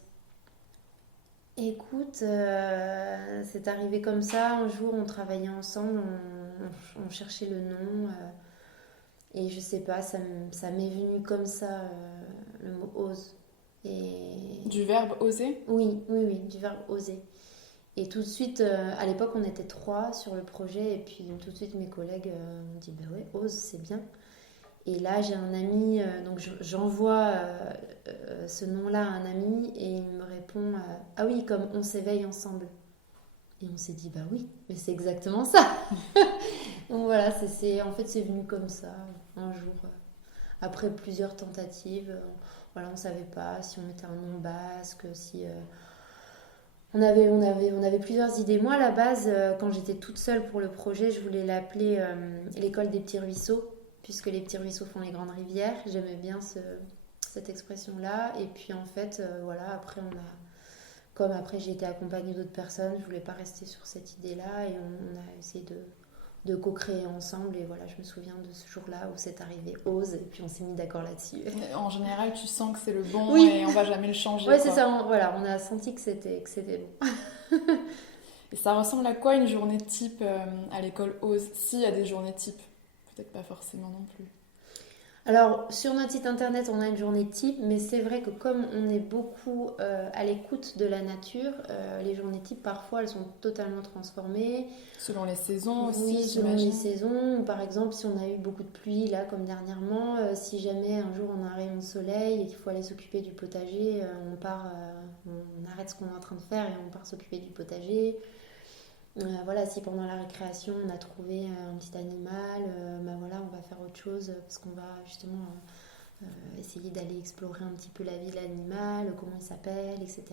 Écoute, c'est arrivé comme ça. Un jour, on travaillait ensemble, on cherchait le nom. Et je sais pas, ça m'est venu comme ça, le mot ose. Du verbe oser? Oui, oui, oui, du verbe oser. Et tout de suite, à l'époque, on était 3 sur le projet, et puis tout de suite, mes collègues m'ont dit bah ouais, ose, c'est bien. Et là, j'ai un ami, donc j'envoie ce nom-là à un ami, et il me répond ah oui, comme on s'éveille ensemble. Et on s'est dit bah oui, mais c'est exactement ça. Donc voilà, en fait, c'est venu comme ça, un jour, après plusieurs tentatives. Voilà, on ne savait pas si on mettait un nom basque, si. On avait plusieurs idées. Moi, à la base, quand j'étais toute seule pour le projet, je voulais l'appeler l'école des petits ruisseaux, puisque les petits ruisseaux font les grandes rivières. J'aimais bien cette expression-là. Et puis, en fait, voilà, comme après j'ai été accompagnée d'autres personnes, je voulais pas rester sur cette idée-là, et on a essayé de co-créer ensemble. Et voilà, je me souviens de ce jour-là où c'est arrivé ose, et puis on s'est mis d'accord là-dessus. En général, tu sens que c'est le bon, oui. Et on va jamais le changer. Oui, c'est ça, voilà, on a senti que c'était bon. Et ça ressemble à quoi une journée type à l'école OSE? S'il y a des journées types, peut-être pas forcément non plus. Alors, sur notre site internet, on a une journée type, mais c'est vrai que comme on est beaucoup à l'écoute de la nature, les journées types, parfois, elles sont totalement transformées. Selon les saisons aussi, oui, selon les saisons. Par exemple, si on a eu beaucoup de pluie, là, comme dernièrement, si jamais un jour on a un rayon de soleil et qu'il faut aller s'occuper du potager, on arrête ce qu'on est en train de faire et on part s'occuper du potager. Voilà, si pendant la récréation on a trouvé un petit animal, voilà, on va faire autre chose parce qu'on va justement essayer d'aller explorer un petit peu la vie de l'animal, comment il s'appelle, etc.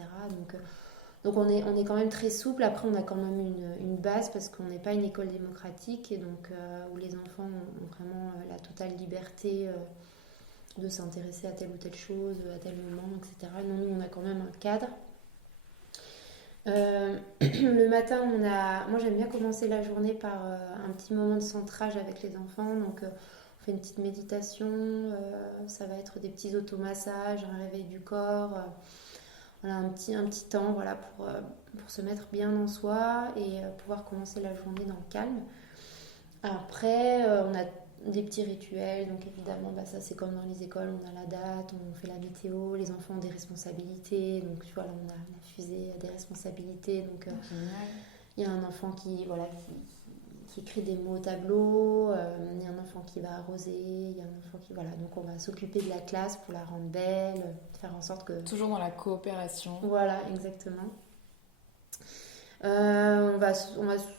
Donc on est quand même très souple. Après, on a quand même une base parce qu'on n'est pas une école démocratique et donc où les enfants ont vraiment la totale liberté de s'intéresser à telle ou telle chose, à tel moment, etc. Non, nous, on a quand même un cadre. Le matin, moi j'aime bien commencer la journée par un petit moment de centrage avec les enfants. Donc on fait une petite méditation, ça va être des petits automassages, un réveil du corps, voilà, un petit temps voilà, pour se mettre bien en soi et pouvoir commencer la journée dans le calme. Après, on a des petits rituels, donc évidemment, ça c'est comme dans les écoles, on a la date, on fait la météo, les enfants ont des responsabilités, donc tu vois, là on a la fusée a des responsabilités, donc il y a un enfant qui écrit des mots au tableau, il y a un enfant qui va arroser, il y a un enfant qui... Voilà, donc on va s'occuper de la classe pour la rendre belle, faire en sorte que... Toujours dans la coopération. Voilà, exactement. On va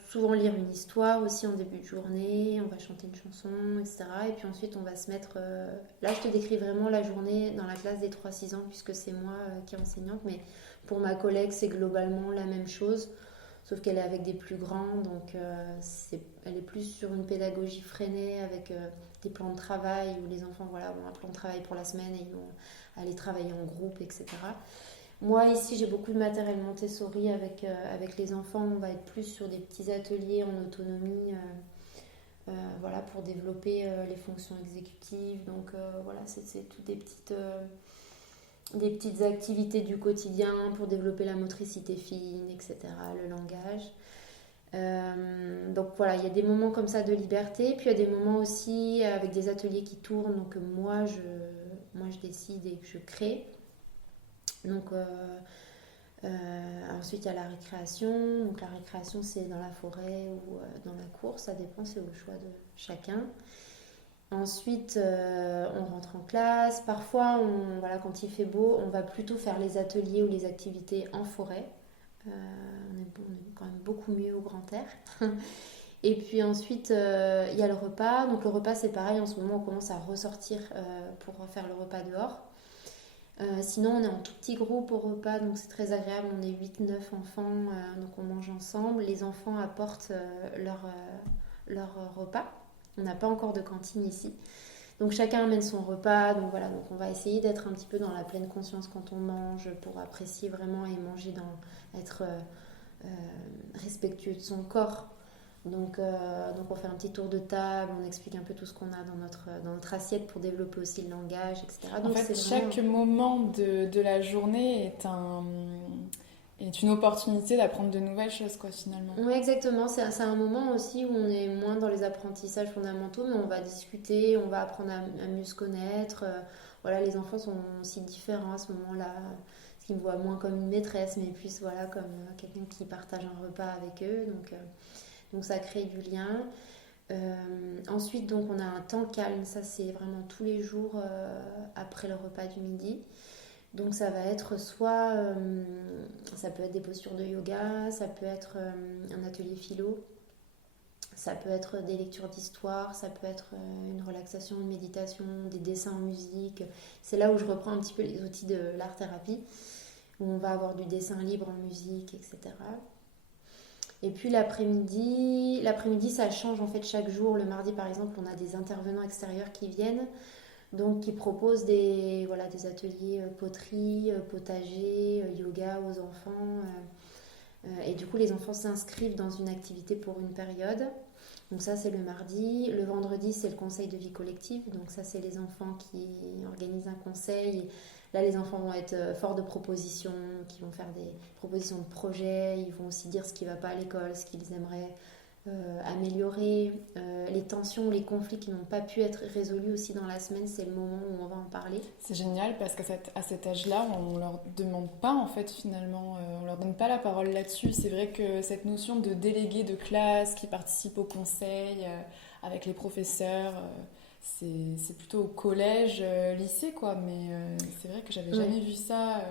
souvent lire une histoire aussi en début de journée, on va chanter une chanson, etc. Et puis ensuite, on va se mettre... Là, je te décris vraiment la journée dans la classe des 3-6 ans, puisque c'est moi qui est enseignante. Mais pour ma collègue, c'est globalement la même chose, sauf qu'elle est avec des plus grands. Donc, elle est plus sur une pédagogie freinée, avec des plans de travail, où les enfants voilà, ont un plan de travail pour la semaine et ils vont aller travailler en groupe, etc. Moi, ici, j'ai beaucoup de matériel Montessori avec les enfants. On va être plus sur des petits ateliers en autonomie voilà, pour développer les fonctions exécutives. Donc, voilà, c'est toutes des petites activités du quotidien pour développer la motricité fine, etc., le langage. Donc, voilà, il y a des moments comme ça de liberté. Puis, il y a des moments aussi avec des ateliers qui tournent. Donc, moi, je décide et que je crée. Donc, ensuite, il y a la récréation. Donc, la récréation, c'est dans la forêt ou dans la cour. Ça dépend, c'est au choix de chacun. Ensuite, on rentre en classe. Parfois, voilà, quand il fait beau, on va plutôt faire les ateliers ou les activités en forêt. On est quand même beaucoup mieux au grand air. Et puis ensuite, il y a le repas. Donc, le repas, c'est pareil. En ce moment, on commence à ressortir pour faire le repas dehors. Sinon, on est en tout petit groupe au repas, donc c'est très agréable. On est 8-9 enfants, donc on mange ensemble. Les enfants apportent leur repas. On n'a pas encore de cantine ici. Donc chacun amène son repas. Donc voilà, donc on va essayer d'être un petit peu dans la pleine conscience quand on mange pour apprécier vraiment et manger être respectueux de son corps. Donc on fait un petit tour de table, on explique un peu tout ce qu'on a dans notre assiette pour développer aussi le langage, etc. Donc, en fait, chaque moment de la journée est une opportunité d'apprendre de nouvelles choses, quoi, finalement. Oui, exactement. C'est un moment aussi où on est moins dans les apprentissages fondamentaux, mais on va discuter, on va apprendre à mieux se connaître. Voilà, les enfants sont aussi différents à ce moment-là, parce qu'ils me voient moins comme une maîtresse, mais plus voilà, comme quelqu'un qui partage un repas avec eux. Donc ça crée du lien. Ensuite, donc, on a un temps calme. Ça, c'est vraiment tous les jours après le repas du midi. Donc ça va être soit, ça peut être des postures de yoga, ça peut être un atelier philo, ça peut être des lectures d'histoire, ça peut être une relaxation, une méditation, des dessins en musique. C'est là où je reprends un petit peu les outils de l'art-thérapie, où on va avoir du dessin libre en musique, etc. Et puis l'après-midi, ça change en fait chaque jour. Le mardi par exemple, on a des intervenants extérieurs qui viennent. Donc, qui propose des ateliers poterie, potager, yoga aux enfants. Et du coup, les enfants s'inscrivent dans une activité pour une période. Donc ça, c'est le mardi. Le vendredi, c'est le conseil de vie collective. Donc ça, c'est les enfants qui organisent un conseil. Et là, les enfants vont être forts de propositions, qui vont faire des propositions de projets. Ils vont aussi dire ce qui ne va pas à l'école, ce qu'ils aimeraient améliorer. Les tensions, les conflits qui n'ont pas pu être résolus aussi dans la semaine, c'est le moment où on va en parler. C'est génial parce qu'à cet âge-là, on leur demande pas en fait finalement, on leur donne pas la parole là-dessus. C'est vrai que cette notion de délégué de classe qui participe au conseil avec les professeurs, c'est plutôt au collège, lycée quoi. Mais c'est vrai que j'avais jamais vu ça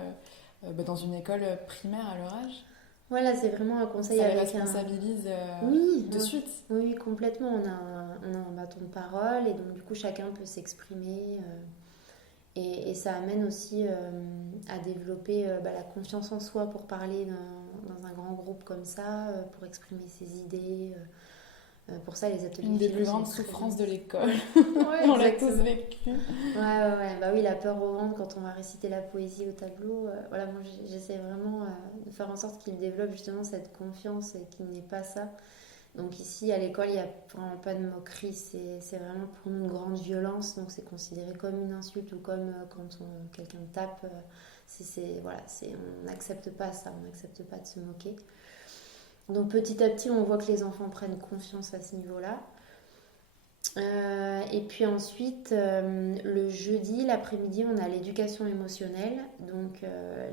dans une école primaire à leur âge. Voilà, c'est vraiment un conseil Ça les avec responsabilise Oui, de suite. oui, complètement. On a un bâton de parole et donc du coup chacun peut s'exprimer. Et ça amène aussi à développer la confiance en soi pour parler dans un grand groupe comme ça, pour exprimer ses idées. Pour ça, les ateliers Une des philo plus sont grandes très souffrances bien. de l'école. Ouais, On l'a tous exactement. vécu. Ouais. Bah oui, la peur au ventre quand on va réciter la poésie au tableau. Voilà, moi j'essaie vraiment de faire en sorte qu'il développe justement cette confiance et qu'il n'ait pas ça. Donc ici, à l'école, il n'y a vraiment pas de moquerie. C'est vraiment pour nous une grande violence. Donc c'est considéré comme une insulte ou comme quand quelqu'un tape. On n'accepte pas ça. On n'accepte pas de se moquer. Donc petit à petit, on voit que les enfants prennent confiance à ce niveau-là. Et puis ensuite, le jeudi, l'après-midi, on a l'éducation émotionnelle. Donc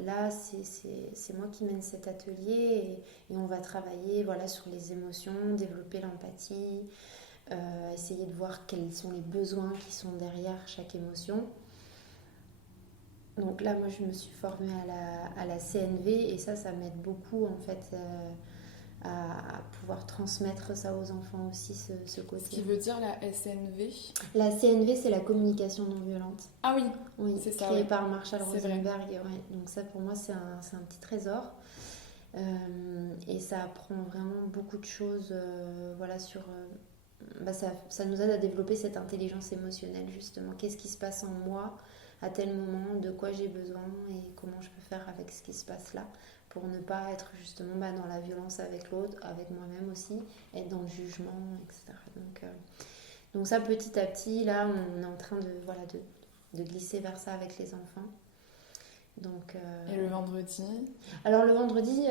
là, c'est moi qui mène cet atelier et on va travailler voilà, sur les émotions, développer l'empathie, essayer de voir quels sont les besoins qui sont derrière chaque émotion. Donc là, moi, je me suis formée à la CNV et ça m'aide beaucoup en fait à pouvoir transmettre ça aux enfants aussi, ce côté. Ce qui veut dire la SNV. La CNV, c'est la communication non violente. Ah oui, Oui, c'est ça. créée Ouais. par Marshall C'est vrai. Rosenberg. Ouais. Donc ça, pour moi, c'est un petit trésor. Et ça apprend vraiment beaucoup de choses voilà, sur... ça nous aide à développer cette intelligence émotionnelle, justement. Qu'est-ce qui se passe en moi à tel moment, de quoi j'ai besoin et comment je peux faire avec ce qui se passe là pour ne pas être justement dans la violence avec l'autre, avec moi-même aussi, être dans le jugement, etc. Donc ça, petit à petit, là, on est en train de glisser vers ça avec les enfants. Donc, Et le vendredi? Alors le vendredi,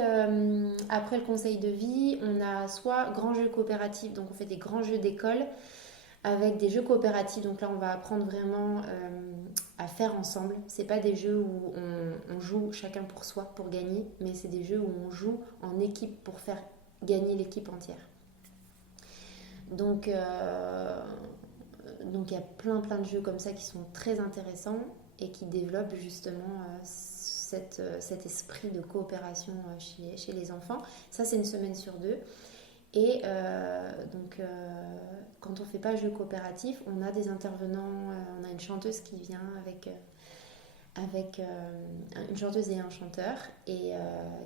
après le conseil de vie, on a soit grands jeux coopératifs, donc on fait des grands jeux d'école avec des jeux coopératifs. Donc là, on va apprendre vraiment à faire ensemble. C'est pas des jeux où on joue chacun pour soi pour gagner, mais c'est des jeux où on joue en équipe pour faire gagner l'équipe entière. Donc il y a plein de jeux comme ça qui sont très intéressants et qui développent justement cet esprit de coopération chez les enfants. Ça, c'est une semaine sur 2. Et quand on ne fait pas jeu coopératif, on a des intervenants, on a une chanteuse qui vient avec une chanteuse et un chanteur. Et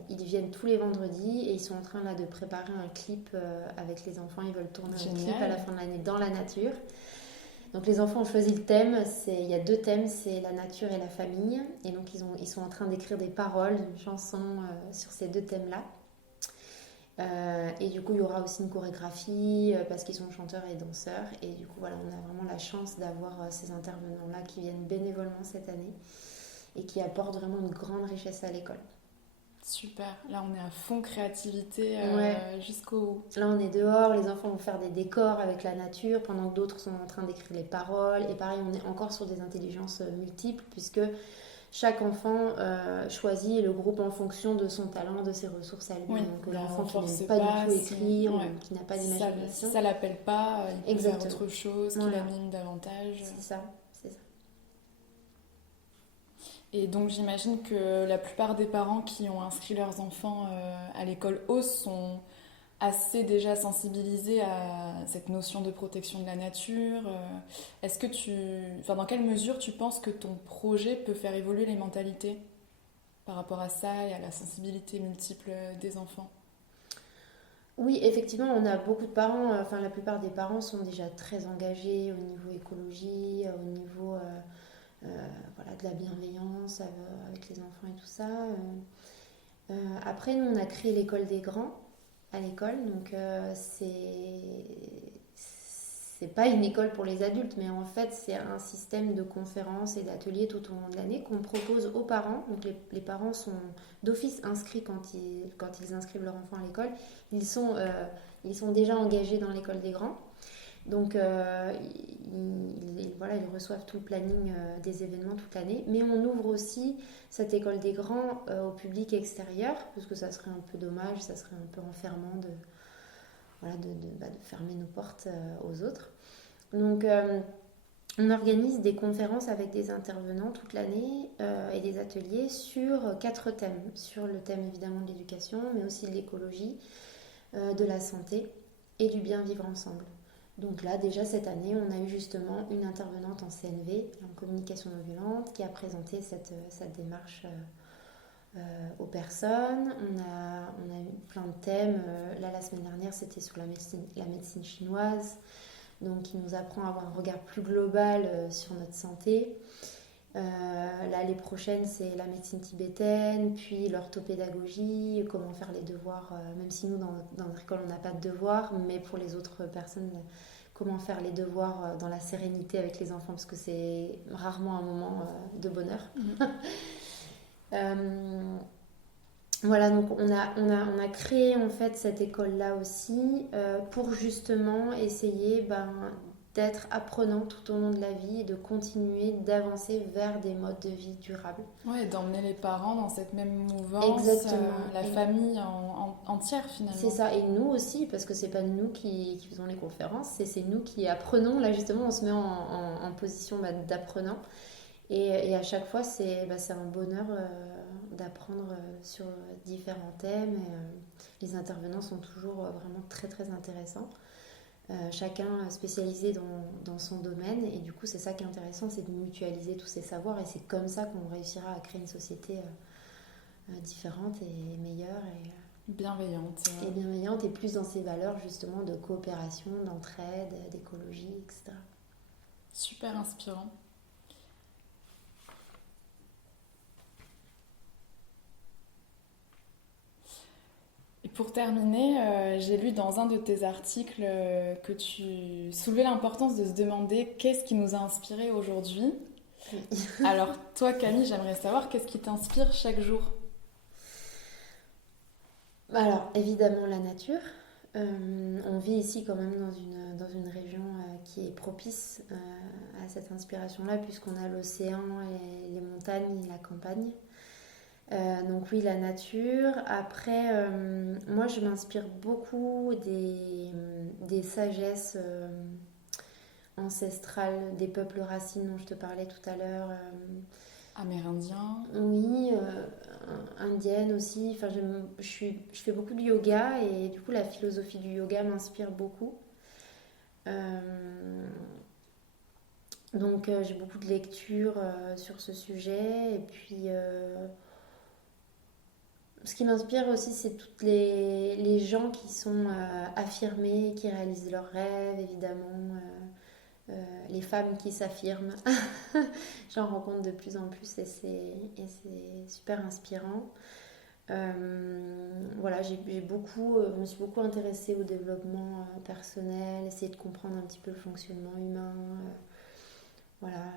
ils viennent tous les vendredis et ils sont en train là, de préparer un clip avec les enfants. Ils veulent tourner un clip à la fin de l'année dans la nature. Donc les enfants ont choisi le thème, il y a 2 thèmes, c'est la nature et la famille. Et donc ils sont en train d'écrire des paroles d'une chanson sur ces 2 thèmes-là. Et du coup il y aura aussi une chorégraphie parce qu'ils sont chanteurs et danseurs. Et du coup voilà, on a vraiment la chance d'avoir ces intervenants-là qui viennent bénévolement cette année et qui apportent vraiment une grande richesse à l'école. Super, là on est à fond créativité jusqu'au bout. Là on est dehors, les enfants vont faire des décors avec la nature pendant que d'autres sont en train d'écrire les paroles. Et pareil, on est encore sur des intelligences multiples puisque chaque enfant choisit le groupe en fonction de son talent, de ses ressources à lui. Oui, donc l'enfant qui n'aime pas du tout écrire, ou qui n'a pas d'imagination. Si ça l'appelle pas, il peut faire autre chose qui l'anime davantage. C'est ça. Et donc j'imagine que la plupart des parents qui ont inscrit leurs enfants à l'école OS sont assez déjà sensibilisés à cette notion de protection de la nature. Est-ce que dans quelle mesure tu penses que ton projet peut faire évoluer les mentalités par rapport à ça et à la sensibilité multiple des enfants? Oui, effectivement, on a beaucoup de parents, la plupart des parents sont déjà très engagés au niveau écologie, au niveau de la bienveillance avec les enfants et tout ça. Après, nous, on a créé l'école des grands à l'école, donc c'est pas une école pour les adultes, mais en fait, c'est un système de conférences et d'ateliers tout au long de l'année qu'on propose aux parents. Donc les parents sont d'office inscrits quand ils inscrivent leur enfant à l'école. Ils sont déjà engagés dans l'école des grands. Donc ils reçoivent tout le planning des événements toute l'année. Mais on ouvre aussi cette école des grands au public extérieur, parce que ça serait un peu dommage, ça serait un peu enfermant de fermer nos portes aux autres. Donc On organise des conférences avec des intervenants toute l'année et des ateliers sur 4 thèmes. Sur le thème évidemment de l'éducation, mais aussi de l'écologie, de la santé et du bien vivre ensemble. Donc là, déjà cette année, on a eu justement une intervenante en CNV, en communication non violente, qui a présenté cette démarche aux personnes. On a eu plein de thèmes. Là, la semaine dernière, c'était sur la médecine chinoise, donc qui nous apprend à avoir un regard plus global sur notre santé. L'année prochaine, c'est la médecine tibétaine, puis l'orthopédagogie, comment faire les devoirs, même si nous, dans notre école, on n'a pas de devoirs, mais pour les autres personnes, comment faire les devoirs dans la sérénité avec les enfants, parce que c'est rarement un moment de bonheur. Voilà, donc on a créé en fait cette école-là aussi pour justement essayer d'être apprenant tout au long de la vie et de continuer d'avancer vers des modes de vie durables. Ouais, d'emmener les parents dans cette même mouvance, Exactement. la famille entière finalement. C'est ça, et nous aussi, parce que c'est pas nous qui faisons les conférences, c'est nous qui apprenons. Là justement, on se met en position d'apprenant. Et à chaque fois, c'est un bonheur d'apprendre sur différents thèmes. Et, les intervenants sont toujours vraiment très très intéressants. Chacun spécialisé dans son domaine. Et du coup, c'est ça qui est intéressant, c'est de mutualiser tous ces savoirs. Et c'est comme ça qu'on réussira à créer une société différente et meilleure. Bienveillante. Et bienveillante et plus dans ses valeurs justement de coopération, d'entraide, d'écologie, etc. Super inspirant. Et pour terminer, j'ai lu dans un de tes articles que tu soulevais l'importance de se demander qu'est-ce qui nous a inspiré aujourd'hui. Oui. Alors toi Camille, j'aimerais savoir qu'est-ce qui t'inspire chaque jour? Alors évidemment la nature. On vit ici quand même dans une région qui est propice à cette inspiration-là puisqu'on a l'océan et les montagnes et la campagne. Donc oui, la nature. Après, moi, je m'inspire beaucoup des sagesses ancestrales des peuples racines dont je te parlais tout à l'heure. Amérindien. Oui, indienne aussi. Enfin, je fais beaucoup de yoga et du coup, la philosophie du yoga m'inspire beaucoup. Donc, j'ai beaucoup de lectures sur ce sujet. Et puis... ce qui m'inspire aussi, c'est toutes les gens qui sont affirmés, qui réalisent leurs rêves, évidemment. Les femmes qui s'affirment. J'en rencontre de plus en plus et c'est super inspirant. Voilà, je me suis beaucoup intéressée au développement personnel, essayer de comprendre un petit peu le fonctionnement humain. Voilà,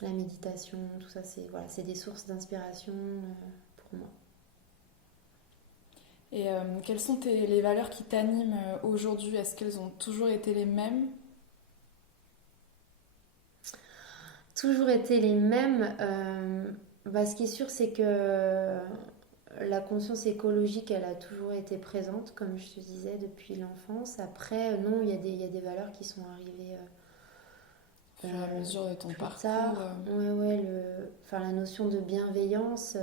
la méditation, tout ça, c'est des sources d'inspiration pour moi. Et quelles sont les valeurs qui t'animent aujourd'hui? Est-ce qu'elles ont toujours été les mêmes? Toujours été les mêmes. Ce qui est sûr, c'est que la conscience écologique, elle a toujours été présente, comme je te disais, depuis l'enfance. Après, non, il y a des valeurs qui sont arrivées Au fur et à mesure de ton plus parcours. tard. Ouais, la notion de bienveillance,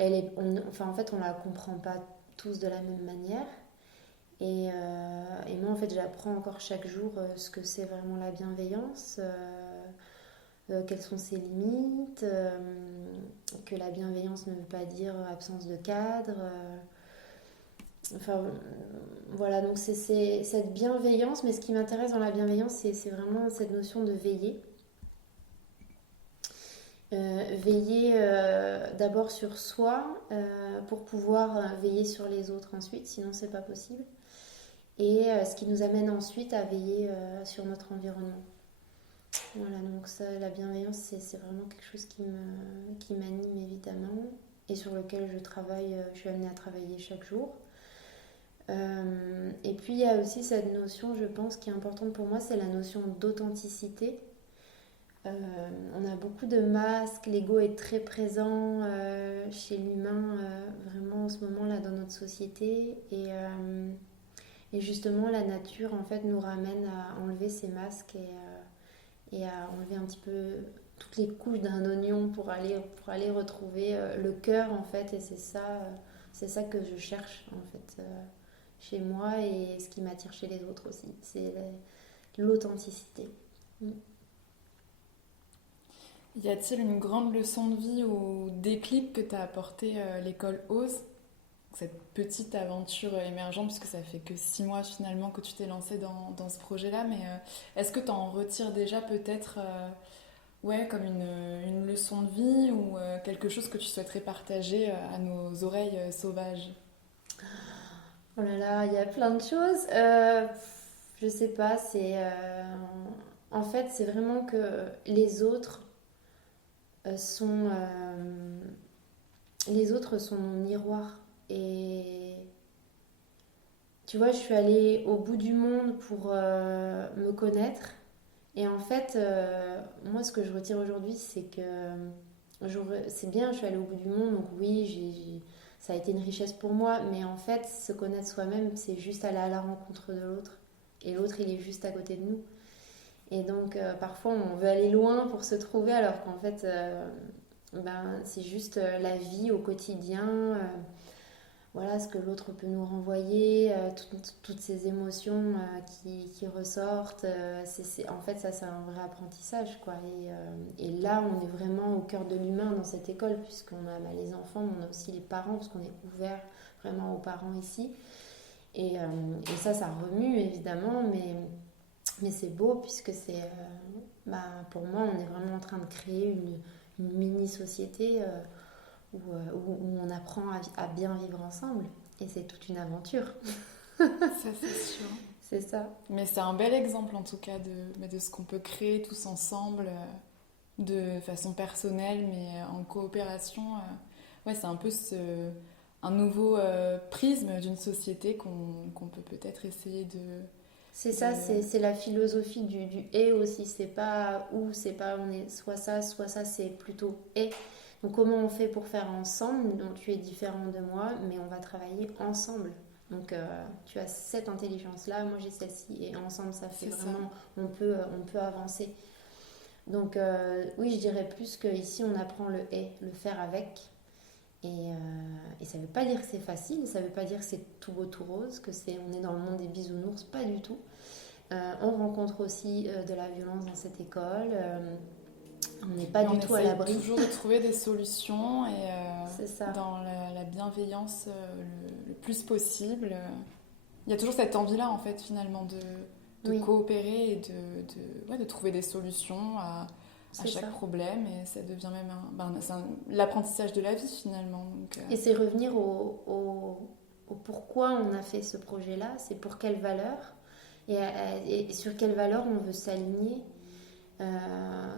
en fait, on la comprend pas tous de la même manière. Et moi, en fait, j'apprends encore chaque jour ce que c'est vraiment la bienveillance, quelles sont ses limites, que la bienveillance ne veut pas dire absence de cadre. Voilà, donc c'est cette bienveillance, mais ce qui m'intéresse dans la bienveillance, c'est vraiment cette notion de veiller. Veiller d'abord sur soi pour pouvoir veiller sur les autres ensuite, sinon c'est pas possible. Et ce qui nous amène ensuite à veiller sur notre environnement. Voilà, donc ça, la bienveillance, c'est vraiment quelque chose qui m'anime évidemment et sur lequel je suis amenée à travailler chaque jour. Et puis il y a aussi cette notion, je pense, qui est importante pour moi, c'est la notion d'authenticité. On a beaucoup de masques, l'ego est très présent chez l'humain, vraiment en ce moment-là dans notre société. Et justement, la nature, en fait, nous ramène à enlever ces masques et à enlever un petit peu toutes les couches d'un oignon pour aller retrouver le cœur, en fait. Et c'est ça que je cherche, en fait, chez moi et ce qui m'attire chez les autres aussi. C'est l'authenticité. Mm. Y a-t-il une grande leçon de vie ou déclic que t'a apporté l'école Ose, cette petite aventure émergente, puisque ça fait que 6 mois finalement que tu t'es lancée dans ce projet-là, mais est-ce que tu en retires déjà peut-être comme une leçon de vie ou quelque chose que tu souhaiterais partager à nos oreilles sauvages? Oh là là, il y a plein de choses. Je sais pas, en fait, c'est vraiment que sont les autres sont mon miroir. Et tu vois, je suis allée au bout du monde pour me connaître. Et en fait, moi, ce que je retire aujourd'hui, c'est que c'est bien, je suis allée au bout du monde, donc oui, ça a été une richesse pour moi, mais en fait, se connaître soi-même, c'est juste aller à la rencontre de l'autre. Et l'autre, il est juste à côté de nous. Et donc, parfois, on veut aller loin pour se trouver, alors qu'en fait, c'est juste la vie au quotidien. Voilà ce que l'autre peut nous renvoyer, toutes ces émotions qui ressortent. En fait, ça, c'est un vrai apprentissage, quoi. Et là, on est vraiment au cœur de l'humain dans cette école, puisqu'on a les enfants, mais on a aussi les parents, parce qu'on est ouvert vraiment aux parents ici. Et ça remue, évidemment, mais c'est beau, puisque pour moi, on est vraiment en train de créer une mini-société où on apprend à bien vivre ensemble. Et c'est toute une aventure. Ça, c'est sûr. C'est ça. Mais c'est un bel exemple en tout cas de ce qu'on peut créer tous ensemble, de façon personnelle, mais en coopération. Ouais, c'est un peu un nouveau prisme d'une société qu'on peut peut-être essayer de... C'est ça, c'est la philosophie du et aussi. C'est pas ou, c'est pas on est soit ça, c'est plutôt et. Donc comment on fait pour faire ensemble? Donc tu es différent de moi, mais on va travailler ensemble. Donc tu as cette intelligence-là, moi j'ai celle-ci, et ensemble ça fait C'est vraiment, ça. on peut avancer. Donc oui, je dirais plus qu'ici on apprend le et, le faire avec. Et ça ne veut pas dire que c'est facile, ça ne veut pas dire que c'est tout beau tout rose, on est dans le monde des bisounours, pas du tout. On rencontre aussi de la violence dans cette école. On n'est pas Mais du on tout à essaye l'abri. toujours de trouver des solutions et C'est ça. dans la bienveillance le plus possible. Il y a toujours cette envie-là, en fait, finalement, de Oui, coopérer et de trouver des solutions à c'est ça. chaque problème. Et ça devient même l'apprentissage de la vie, finalement. Donc, Et c'est revenir au pourquoi on a fait ce projet-là, c'est pour quelle valeur et sur quelle valeur on veut s'aligner.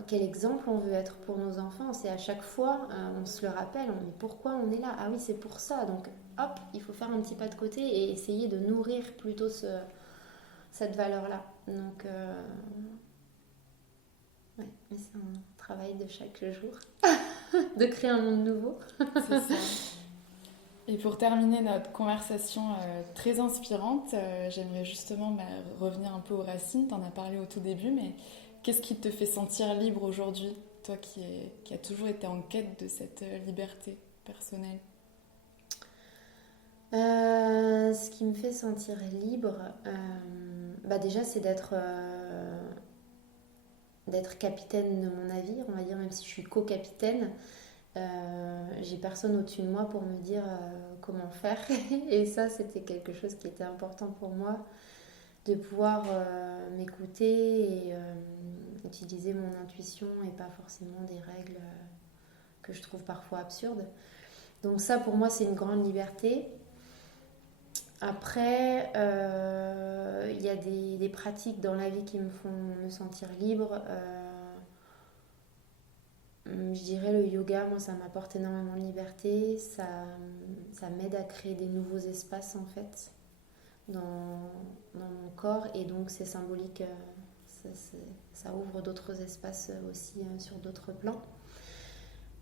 Quel exemple on veut être pour nos enfants. C'est à chaque fois, on se le rappelle, mais pourquoi on est là? Ah oui, c'est pour ça. Donc hop, il faut faire un petit pas de côté et essayer de nourrir plutôt cette valeur-là. Donc, ouais, mais c'est un travail de chaque jour, de créer un monde nouveau. c'est ça. Et pour terminer notre conversation très inspirante, j'aimerais justement revenir un peu aux racines. Tu en as parlé au tout début, mais qu'est-ce qui te fait sentir libre aujourd'hui, toi qui as toujours été en quête de cette liberté personnelle? Ce qui me fait sentir libre, déjà, c'est d'être capitaine de mon navire, on va dire, même si je suis co-capitaine. J'ai personne au-dessus de moi pour me dire comment faire. Et ça, c'était quelque chose qui était important pour moi, de pouvoir m'écouter et utiliser mon intuition et pas forcément des règles que je trouve parfois absurdes. Donc ça, pour moi, c'est une grande liberté. Après, il y a des pratiques dans la vie qui me font me sentir libre. Je dirais le yoga, moi ça m'apporte énormément de liberté, ça m'aide à créer des nouveaux espaces en fait dans mon corps et donc c'est symbolique, ça ouvre d'autres espaces aussi sur d'autres plans.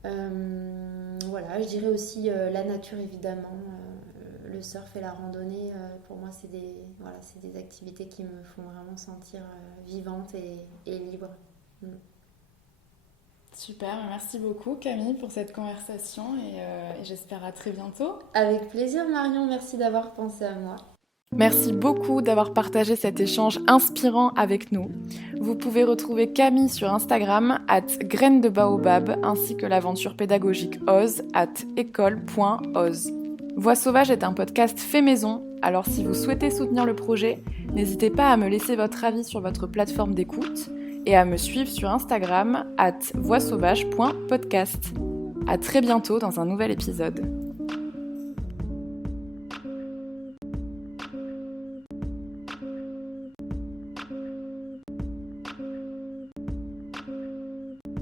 Voilà, je dirais aussi la nature évidemment, le surf et la randonnée, pour moi, c'est des activités qui me font vraiment sentir vivante et libre. Super, merci beaucoup Camille pour cette conversation et j'espère à très bientôt. Avec plaisir Marion, merci d'avoir pensé à moi. Merci beaucoup d'avoir partagé cet échange inspirant avec nous. Vous pouvez retrouver Camille sur Instagram @graines-de-baobab ainsi que l'aventure pédagogique Oz @école.oz. Voix sauvage est un podcast fait maison, alors si vous souhaitez soutenir le projet, n'hésitez pas à me laisser votre avis sur votre plateforme d'écoute et à me suivre sur Instagram @voixsauvage.podcast. À très bientôt dans un nouvel épisode.